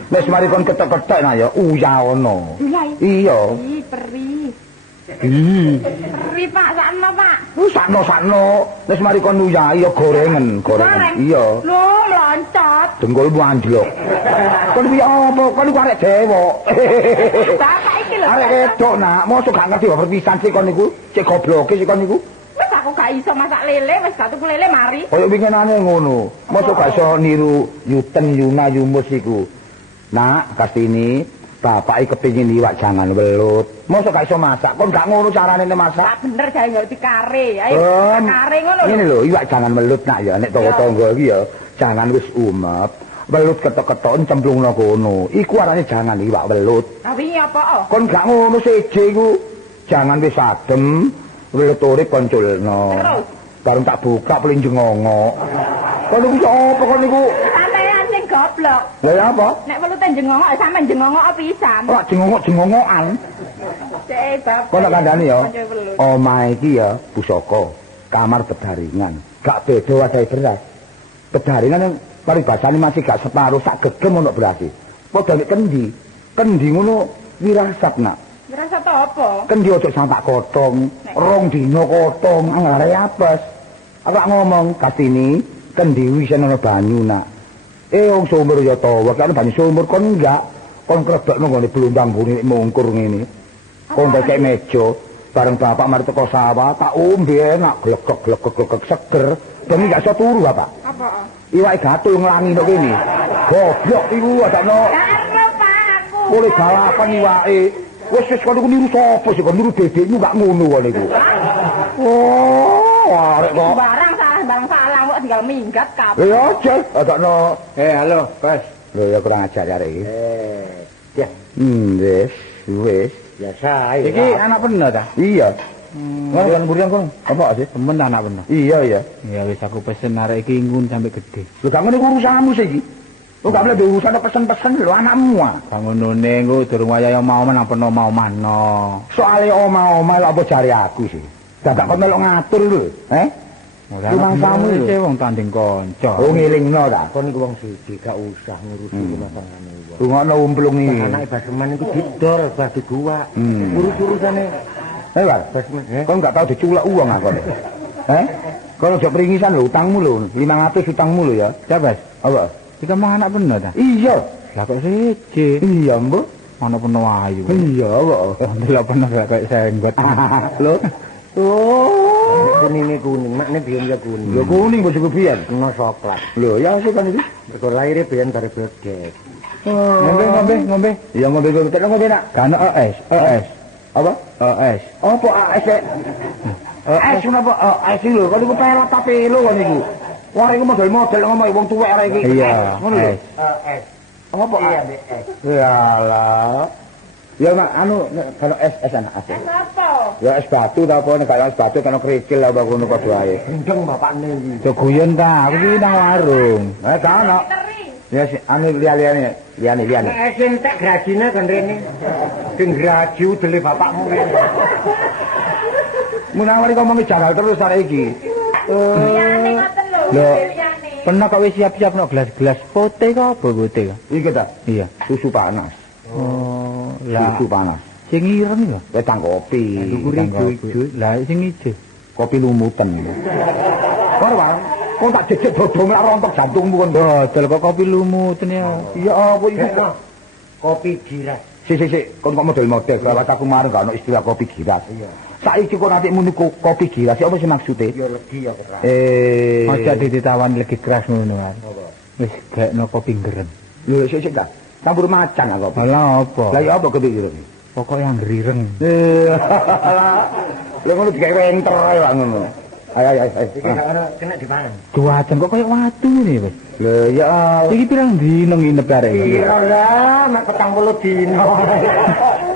Wis mari kon ketok-ketok nak ya uyah ono. Iya. Ih, peri. Ih. Peri Pak, sakno Pak. Sakno. Wis mari kon uyah ya gorengen. Iya. Lho, mloncot. Dengkulmu anjlok. Kon kuwi apa? Kon iku arek dewok. Bapak iki lho. Arek wedok nak, mosok gak ngerti wae pisan sih kon niku. Cek gobloke sih kon niku. Wis aku gak iso masak lele, wis gak tuku lele mari. Kaya winginane ngono. Mosok gak iso niru Yuten Yuna Yumus iku. Nak, Kartini, bapak iki kepengin iwak jangan welut. Mosok gak iso masak, kon gak ngono carane masak. Tak bener jae yo dikare. Ayo kare ngono lho. Ngene lho, iwak jangan welut nak ya, nek tangga-tangga iki ya, jangan wis umep. Welut ketok-ketok cemplungno kono. Iku arane jangan iwak welut. Lah wingi apa? Kon gak ngono seje iku. Jangan wis adem, welut urip kon culno. Terus Bareng tak buka paling jengongok. Kon niku apa kon niku? sampean sing goblok. Lah ya apa? Nek welute jengongok sampean jengongok pisan. Ora jengongok-jengongokan. Cek bapak. Kon tak kandhani ya. Omah iki ya pusaka, kamar bedaringan. Gak beda wae beras. Bedaringan yang paribasane masih gak separuh sak gegem ono berasi. Padha nek kendi. Kendi ngono wirasat nak. Wirasat apa? Kendi ojo sampak kotong, rong dina kotong, angare apes. Aku tak ngomong Kartini, kendi wis ana banyu nak. Wong sumur ya tawa, kan banyu sumur kon enggak. Kon krebekno nggone blumbang buni mungkur ngene. Kon dek meja bareng bapak mari teko sawah, tak ombe enak glegek seger. Dene gak iso turu bapak. Apa? Iwake gatul nglangi tok kene. Goblok iku adakno. Karo Pak aku. Boleh balapan iwake. Wis kon niku niru sapa sih? Kon niru dedekmu gak ngono kon niku. Oh, arek kok. Barang salah kok tinggal minggat kabeh. Ya aja, adakno. Halo, Bos. Lho ya kurang ajar arek iki. Ya, Wis. biasa. Iki anak bener ta? Iya. Ngono burian kon. Apa sih? Temen anak bener. Iya. Ya wis aku pesen arek iki ngun sampe gede. Lho gak ngene urusanmu sih iki. Lu gak boleh diurusan pesen-pesen lho anakmu ah. Bangunane engko durung wayah mau nang peno mau mano. Soale oma-oma lho apa jare aku sih. Dadak kon melok ngatur lho, Rumah kamu lho. iki wong tanding kanca. Oh ngelingno ta. Kon niku wong siji gak usah ngurusi rumah tanggane wong. Rungokno umplung iki. Anake Basman niku didol badi gua. Hmm. Urus-urusane Pak, Basman. kon gak tau diculek uang aku. Kon aja pringisan lho utangmu lho, 500 utangmu lho ya. Ya, Bas. Apa? Iki mah anak bener ta? Iya. Lah kok siji. Iya, Mbok. Ana peno ayu. Iya kok. Delok peno gak kaya senggot. Lho. Oh. Kuning, makne biyen ya kuning. Lho kuning bojoku biyen. Kena coklat. Lho, ya sih kan iki. Mergo laire biyen bare bedes. Ngombe. Iya ngombe tek ngombe nak. Kan OS. Apa? OS. Apa AS? AS kenapa? AS lho, kok niku pelot tapi lho kok niku. Wah, iku model-model ngomong wong tuwek arek iki. Iya. Ngono lho. S. Apa? Iya, AS. Yalah. Ya mak anu kalau es anak asih. Apa? Ya es batu ta apa nek kalau es batu kan kerikil apa ngono kok wae. Gendeng bapakne iki. Yo guyon ta, aku iki nang warung. Gak ono. Teri. Ya anu liyane. Nek entek grajine kan rene. Sing graju dele bapakmu rene. Munawari ngomong jagal terus arek iki. Liyane ngoten lho. Lho. Liyane. Pernah kok wis siap-siap no gelas-gelas putih kok apa putih kok? Iki ta, Iya. susu panas. Oh, lah Susu panas. sing ireng ya. Wetang kopi. Lah sing ijo. Kopi lumutan. Ora, Kok tak jejek dodong lak rontok jantungmu kon. Dodol kok kopi lumuten ya. Iya apa iki? Kopi giras. Si, kon kok model-model kalau aku kemarin gak ono istilah kopi giras. Iya. Saiki kok nanti muni kopi giras, apa sih maksudnya? Ya legi ya kok. Aja ditawan legi keras ngono kan. Wis gekno kopi gerem. Lho sik ta. Campur macan aku. Lah apa? Lah ya apa kepikiran? Pokok yang rireng. Lah ngono digawe enter ae wae ngono. Ayo. Iki gak ono kena dipangan. Cuacan kok kayak watu nih, Mas. Lah ya Iki pirang dino nginep arek. Iya lah, mek 40 dino.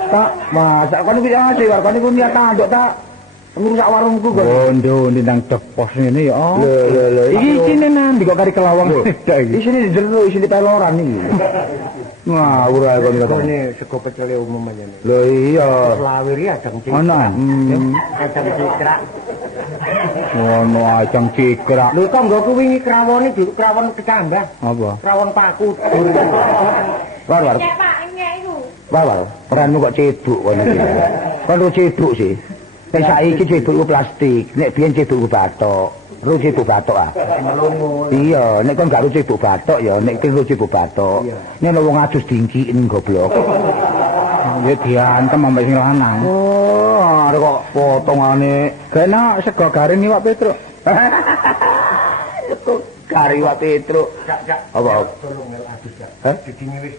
tak masak kon iki ade war kon iku niat tanduk tak ngrusak warungku kok. Bondo nang dek pos ngene ya. Lho. Iki isine nang kok kari kelawang beda iki. Isine jero isine peloran iki. Ngawur ae kon kata. Ini sego pecel umum aja nih. Lho iya. Lawir ya adang cikrak. Ono. Adang cikrak. Ono acang cikrak. Lho tanggoku wingi krawone krawon kecambah. Apa? Krawon paku. War. Nyek Pak, nyek iku. War. Peranmu kok ceduk kon iki. Kon lu ceduk sih. Nek saiki ceduk iku plastik, nek biyen ceduk iku batok. Ru ceduk batok ah. Iya, nek kon gak ru ceduk batok ya, nek ki ru ceduk batok. Nek ana wong adus dingkiin goblok. Ya diantem ambek sing lanang. Oh, arek kok potongane Kena sego garing iwak Petruk. kari wak Petruk. Gak. Apa? Tolong ngel adus ya. Hah? Didine wis.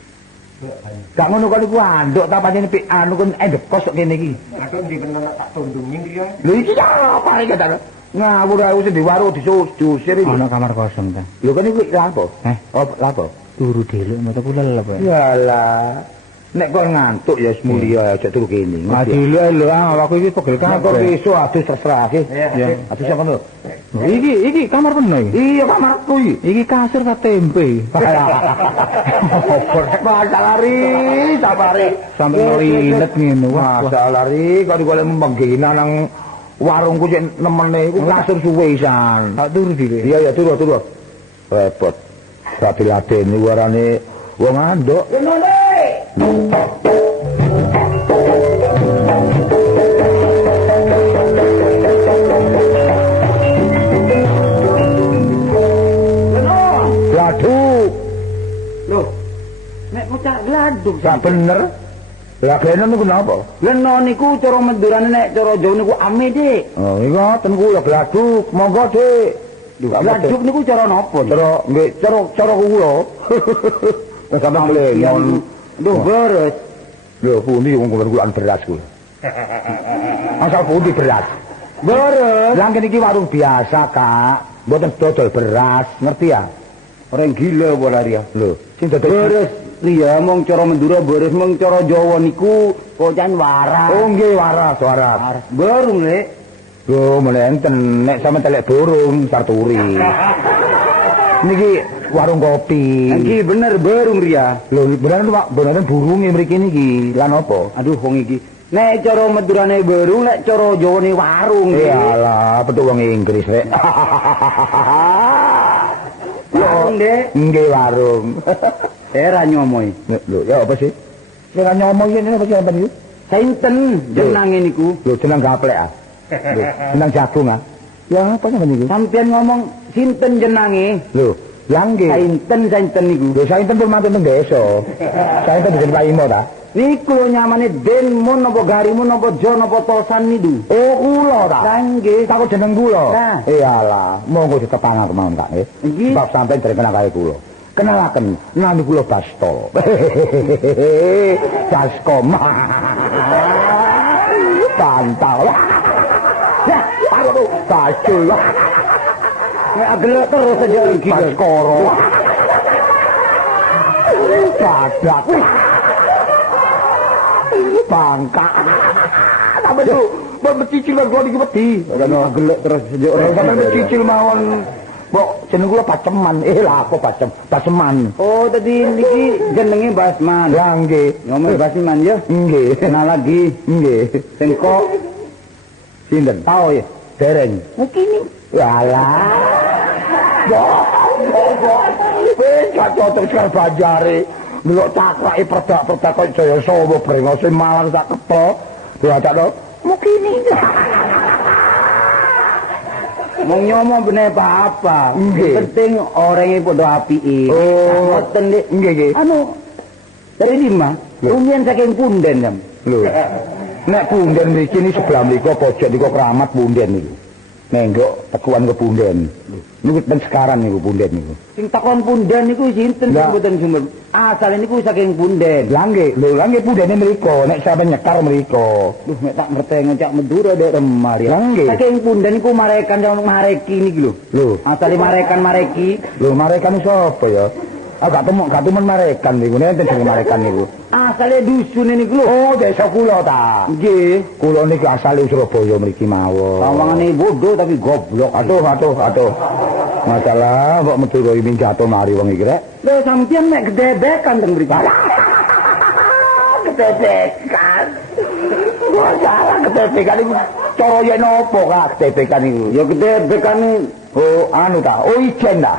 Gak ngono kan iku anduk ta pancen pik anu kon endep kos kok kene iki. Aku ndi bener tak tundungin iki ya. Lho iki apa iki ta? Ngawur ae wis di warung diusir iki. Ana kamar kosong ta. Lho kan iku lha apa? Oh, lha apa? Turu dheluk mata pulel apa. Yalah. Nek kok ngantuk ya semulia aja turu kene. Ah dheluk lho aku iki pegel Kok kabeh. iso adus terserah iki. Ya. Adus apa lho? Iki kamar penuh iki. Iya kamarku iki. Iki kasur ta tempe. Masa lari, sabare. Sampai ngelinet ngene. Wah, Masa lari kok digolek menggina nang warungku cek nemene iku kasur suwe isan. tak turu dhewe. Iya turu. Repot. Dadi ladeni warane wong anduk. Gladuk. Loh. Nek mecah gladuk. Gak bener. Lah kene niku napa? Leno niku cara mendurane nek cara Jawa niku ame, Dik. Oh, iki ngoten kula gladuk. Monggo, Dik. Gladuk niku cara napa? Cara nggih, cara kula. Wis sampe mlengon. Lho, beres. Lho, pundi wong kulaan beras kuwi. Asal pundi beras? Beres. Lah kene iki warung biasa, Kak. Mboten dodol beras, ngerti ya? Orang gila bola dia. Lho, sing dodol Beres. Iya, mong cara Madura beres, mong cara Jawa niku kocan waras. Oh, nggih waras. Baru nek. Lho, mlenten nek sampe telek burung sarturi. Niki warung kopi. Iki bener baru ria. Lho, beneran Pak, beneran burunge mriki niki. Lan apa? Aduh, wong iki. Nek cara Madurane baru, nek cara Jawane warung. Iyalah, betul wong Inggris rek. Warung, Dek. Nggih warung. Era nyomoy. Lho, ya apa sih? Sing nyomong ini apa sih sampean iki? Sainten jenenge niku. Lho, jeneng gaplek ah. Lho, jeneng jagung ah. Ya apa sampean iki? Sampeyan ngomong sinten jenenge? Lho, yang nggih. Sainten niku. Lho, sainten pun mantun teng desa. Sainten dijen Paimo ta? Niku lho nyamane denmun napa garimun napa jo napa tosan niku. Oh, kula ta. Lah nggih. Takut jeneng kula. Nah. Iyalah, monggo ditepangan kemawon Kak nggih. Nggih. Sebab sampean dereng kenal kali kula. Kenalaken, nami kula Bastol. Baskom. Pantal. Ya, aku bacul. Nek agelek terus aja iki. Baskoro. Badak. Bangka. Sampe tuh, becicil kok kula iki wedi. Ora agelek terus aja Ora sampe becicil mawon. Mbok jeneng kula Paceman. Lah apa Paceman. Oh, tadi niki jenenge Basman. Lah nggih. Ngomong Basman ya. Nggih. Kenal lagi. Nggih. Sing kok Sinten? tau ya. Dereng. Mungkin Walah. Wis gak cocok sekar banjare. Delok cakrake perdak-perdak kok Jaya Sawa brengose malang sak kepel. Diadakno mukini. Wong nyomo bener apa? Penting orangnya padha apike. Oh, ngoten Dik. Nggih. Anu dari lima, rumiyin saking punden jam. Lho. Nek punden mriki ni sebelah mriku pojok niku keramat punden niku. Nenggok tekuan ke punden. Niku ten sekarang niku punden niku. Sing takon punden niku sinten sing mboten sumber. Asal niku saking punden. Lah nggih, lho lah nggih pundene mriku, nek sampeyan nyekar mriku. Duh nek tak ngerti ngecak Madura dek remari. Lah nggih. Saking punden niku marekan yang mareki niki lho. Lho, asale marekan mareki. Lho marekan sapa ya? Gak temen marekan niku, nek jenenge marekan niku. Asale dusun niku lho. Oh, desa kula ta. Nggih. Kula niki asale Surabaya mriki mawon. Sawangane bodoh tapi goblok. Aduh. Masalah kok Madura iki jatuh mari wong iki rek. Lho sampeyan mek gedebekan teng mriki. Gedebekan. Masalah gedebekan iku cara yen opo kak gedebekan iku? Ya gedebekan oh anu ta, oh ijen ta.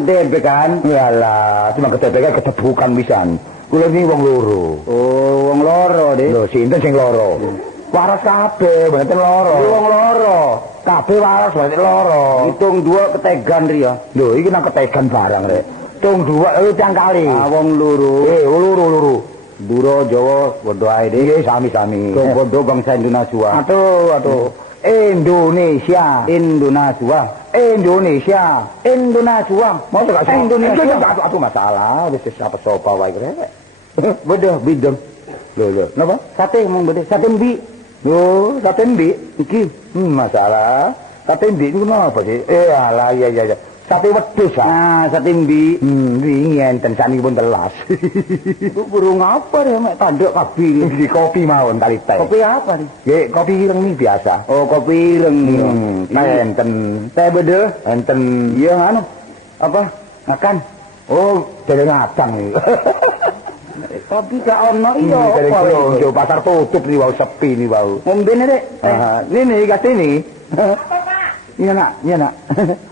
Gedebekan. Yalah, cuma gedebekan kedebukan pisan. Kula niki wong loro. Oh, wong loro, Dik. Lho, sinten sing loro? Waras kabeh, mboten loro. Wong loro. Kabeh waras mboten loro. Hitung dua ketegan riya. Lho, iki nang ketegan barang rek. Hitung dua tiang kali. Wong loro. Loro. Duro Jawa padha ae Dik. Nggih, sami-sami. Padha bangsa Indonesia. Aduh. Indonesia. Mau gak Indonesia? Aduh masalah, wis apa sopa wae rek. Bodoh bideng. Lho. Napa? Sate mong bodoh, sate mbi. Yo, sate mbi iki. Masalah. Sate mbi niku napa sih? Alah iya. Sate wedhus ah. Sate mbi. Wingi enten sanipun telas. Iku burung apa ya mek tanduk kabeh. Iki kopi mawon kali teh. Kopi apa nih? Nggih, kopi ireng nih biasa. Oh, kopi ireng. Enten. Teh bedo? Enten. Iya anu. Apa? Makan. Oh, dari ngadang nih. Kopi gak ono iya apa? Pasar tutup nih wau sepi nih wau. Ngombene Dik. Nini katene. Apa, Pak? Iya nak.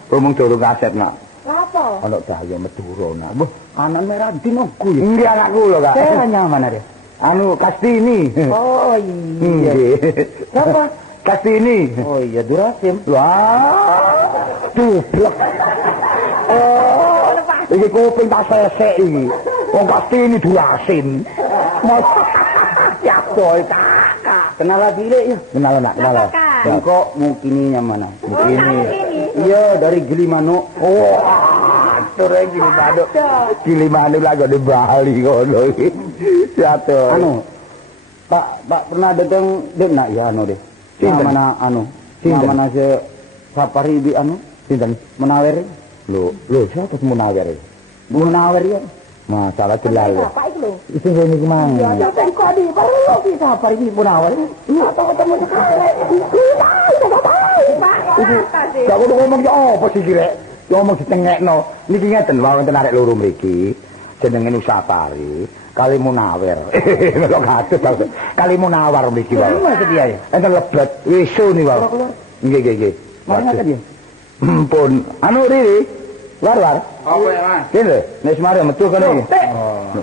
Omong durung kaset nak. Apa? Ana cahya Madura nak. Wah, anak merah dinoku ya. Nggih anakku lho, Kak. Saya nyaman ada. Anu Kastini. Oh iya. Siapa? Kastini. Oh iya Durasim. Wah. Dublek. Oh, iki kuping tak sesek iki. Wong Kastini Durasim. Mas. Ya boy, Kakak. Kenal lagi ya? Kenal nak. Kok mungkininya mana? Mungkini. Iya dari Gilimanuk. Oh, atur Gilimanuk. Gilimanuk lagi di Bali ngono iki. Siatu. Anu. Pak pernah datang nak ya anu deh. Mana anu? Mana se Sapari di anu? Sinten? Munawir. Lho, siapa Munawir? Munawir ya. Masalah celal. Apa itu lho? Itu ngene iki mang. Ya sampeyan kok di perlu ki Sapari di Munawir. Atau ketemu sekali. Gak kudu ngomong ya apa sih rek? Ngomong ditengekno. Niki ngeten wonten arek loro mriki. Jenenge Nusapari, Kali Munawir. Kok kados. Kali Munawar mriki wae. Maksud dia ya? Enten lebet wisu ni wae. Nggih. Mari ngaten ya. Ampun. Anu Riri. War. Apa ya, Mas? Kene, nek semare metu kene iki.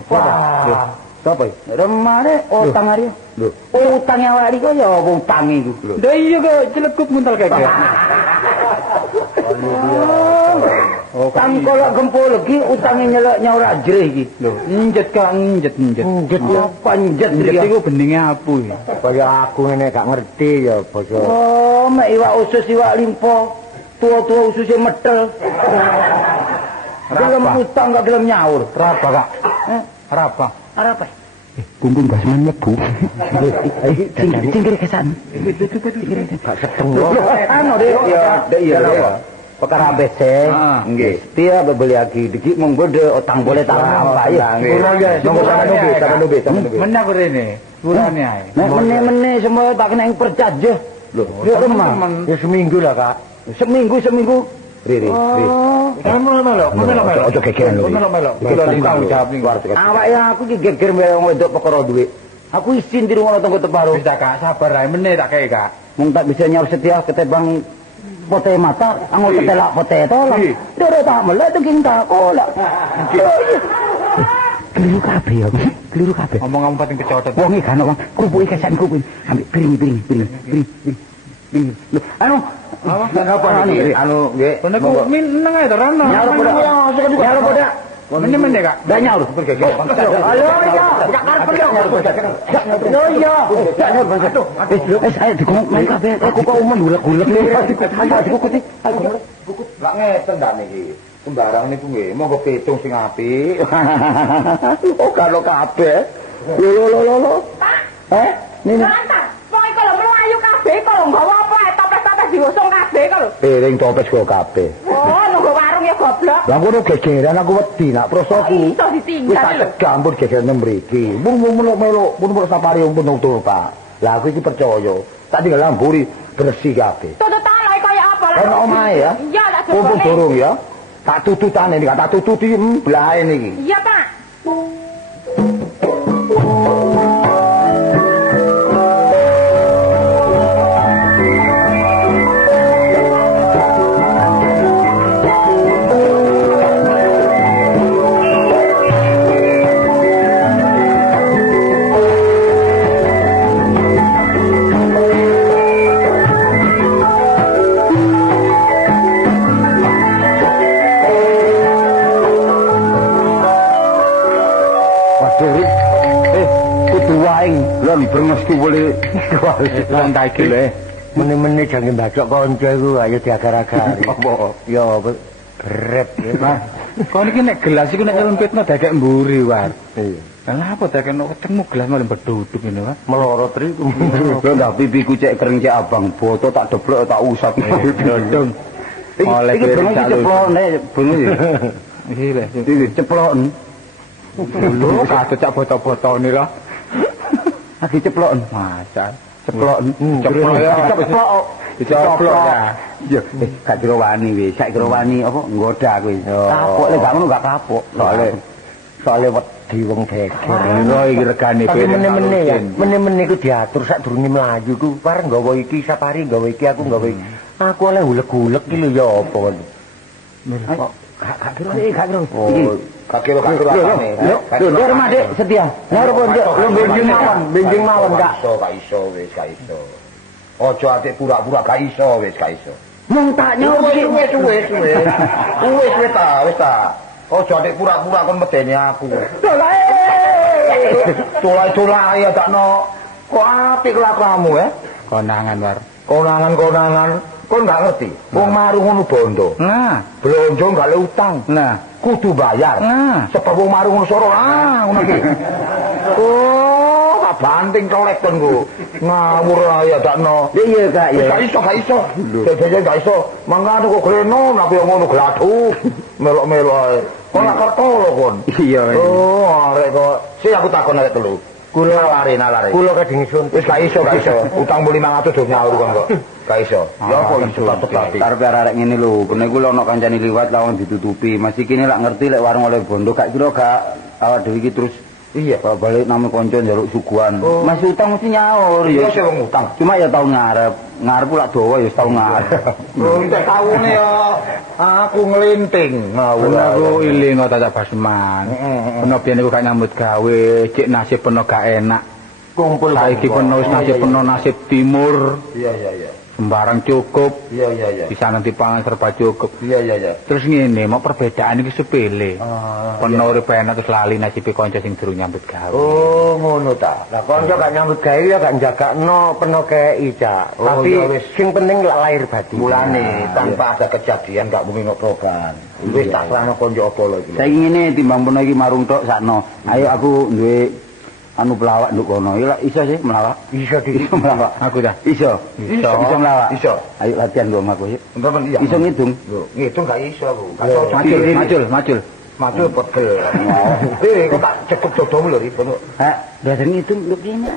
Wah. Sapa iki? Remare utang ari. Lho, utang awake kok ya utang iku. Lho iya kok celekup muntel keke. Oh, tangkol gempol iki utange nyeloknya ora jreh iki. Lho, njet Kak, njet. Njet apa njet iku beninge apu iki. Kaya aku ngene gak ngerti ya basa. Oh, mek iwak usus iwak limpo. Tua-tua ususnya medel. Gelem utang gak gelem nyaur. Rapa Kak? Rapa? Apa? Kumpul gasman mlebu. Singkir kesan. Gak seteng. Anu Dek, ya. Perkara ABC. Nggih. Dia beli lagi dikit mong gede otang boleh tak apa ya. Sampai nubi. Menang rene. Purane ae. Nek meneh semua tak kena yang percaya. Loh, ya seminggu lah Kak. Seminggu. Riri. Melo. Ojo kekeran lho. Melo. Iki lho tanggung jawab ning warteg. Awake aku iki geger wong wedok perkara dhuwit. Aku isin di rumah tangga teparo. Wis Kak, sabar ae meneh tak kei Kak. Mung tak bisa nyaur setia ketebang pote mata, anggo ketelak pote tolong. Doro tak melek tu king tak kolak. Keliru kabeh. Ngomong-ngomong pating kecotot. Wong iki kan wong krupuke kesan kuping. Ambek piring. Anu, Apa niki? Anu nggih. kono ku meneng ae to Rono. Nyaur poda. Nyaur poda. Meneh Kak. Dah nyaur. Ayo ya, gak karep yo. Yo yo. Saya dikongkon main kabeh. Aku kok menggulek-gulek nih. Ayo dikukuti. Lak ngeten ndak niki. Sembarang niku nggih, monggo pitung sing apik. Oh karo kabeh. Lho. Nini. Lantas, pokoke kalau melayu kabeh kalau nggawa apa toples-toples diusung kabeh kalau. Piring toples go kabeh. Oh, nunggu warung ya goblok. Lah ngono gegeran aku wedi nak prosoku. Iso Wis ditinggal tak lho. cegah ampun gegeran mriki. Mun meluk safari pun nutur, Pak. Lah aku iki percaya. Tak tinggal lamburi bersih kabeh. Tututan lho kaya apa lah. Ono omahe ya. Iya, tak Mumpung jebone. durung ya. Tak tututane iki, tak tututi blae niki. Iya, Pak. Mesti boleh lantai iki lho. Mene-mene jange mbacok kanca iku ayo diagar-agar. Apa? Ya rep ya. Nah, kok niki nek gelas iku nek nyelempitno dakek mburi, War. Iya. Lah apa dakek ketemu gelas malah berduduk ngene, War. Melorot ri. Lho ndak pipiku cek kering cek abang, boto tak deblok tak usap. Dodong. Oleh iki piring iki calon. ceplokne bengi. Iki lho. Iki ceplokne. Lho katut cak foto-fotone lho. Lagi ceplokne. Masa Ceplokne. ceplok ya. Ceplok. Diceplok ya. Ya, gak kira wani wis, gak kira wani apa nggoda kowe. Kapok lek gak ngono gak kapok. Soale wedi wong geger. Lho iki regane Tapi mene-mene ya, mene-mene ku diatur sak durunge mlayu ku pareng nggawa iki safari nggawa iki aku nggawa iki. Aku oleh hulek-hulek iki lho ya apa kon. Kok gak kira iki gak kira. Oh, Gak kira rasane. Lho, rumah Dik setia. Lho benjing mawon Kak. Gak iso wis, gak iso. Ojo ate pura-pura gak iso wis, gak iso. Mung tak nyoba Wis ta. Ojo ate pura-pura kon medeni aku. Colai ya dakno. Kok apik kelakuanmu ya? konangan, War. Konangan. Kon gak ngerti. Wong marung ngono bondo. Nah, Blonjo gak le utang. nah. Kudu bayar. Nah. Sebab wong marung ngono soro ngono iki. Oh, tak banting kolek kon ku. Ngawur ya dakno. Iya Kak, ya. Gak iso. Dadi gak iso. Mangane kok greno nek yo ngono gladu. Melok-melok ae. Kon lak kerto lho kon. Iya. Oh, arek kok. Si aku takon arek telu. Kula nalare. Kula kadang isun. Wis gak iso. Utang 500 do nyaur kon kok. Gak iso. Ya kok iso tapi. Karep arek ngene lho, kene ku ana kancane liwat lawang ditutupi. Masih kene lak ngerti lek warung oleh bondo gak kira gak awak dhewe iki terus Iya. balik nang kanca njaluk suguhan. Masih utang mesti nyaur Iya ya. sing wong utang. Cuma ya tau ngarep. Ngarep lak dawa ya tau ngarep. Oh, entek taune ya aku nglinting. Ngawur. Aku iling kok tak basman. Peno biyen iku gak nyambut gawe, cek nasib peno gak enak. Kumpul Saiki peno wis nasib peno nasib timur. Iya. Sembarang cukup. Iya. Bisa nanti pangan serba cukup. Iya. Terus ngene, mau perbedaan iki sepele. Peno urip enak terus lali nasibe kanca sing durung nyambut gawe. Oh, ngono ta. Lah kanca gak nyambut gawe ya gak njagakno peno kei Cak. Oh, Tapi ya wis. sing penting lak lahir batin. Mulane tanpa ada kejadian gak mungkin program. Wis tak serahno konco apa lho iki. Saiki ngene timbang peno iki marung tok sakno. Ayo aku duwe anu pelawak nduk kono. Ya iso sih melawak. Iso Iso melawak. Aku dah. Iso melawak. Iso. Ayo latihan gua aku yuk. Enten iya. Iso ngitung. Lho, ngitung gak iso aku. Gak Macul. Maju pegel. Kok tak cekuk dodom lho iki. Hah, biasa ngitung nduk kene.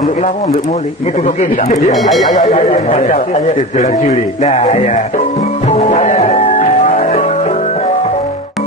Ambek pelawak ambek muli. Ngitung kok kene. Ayo. Ayo. Juli. Nah, ya.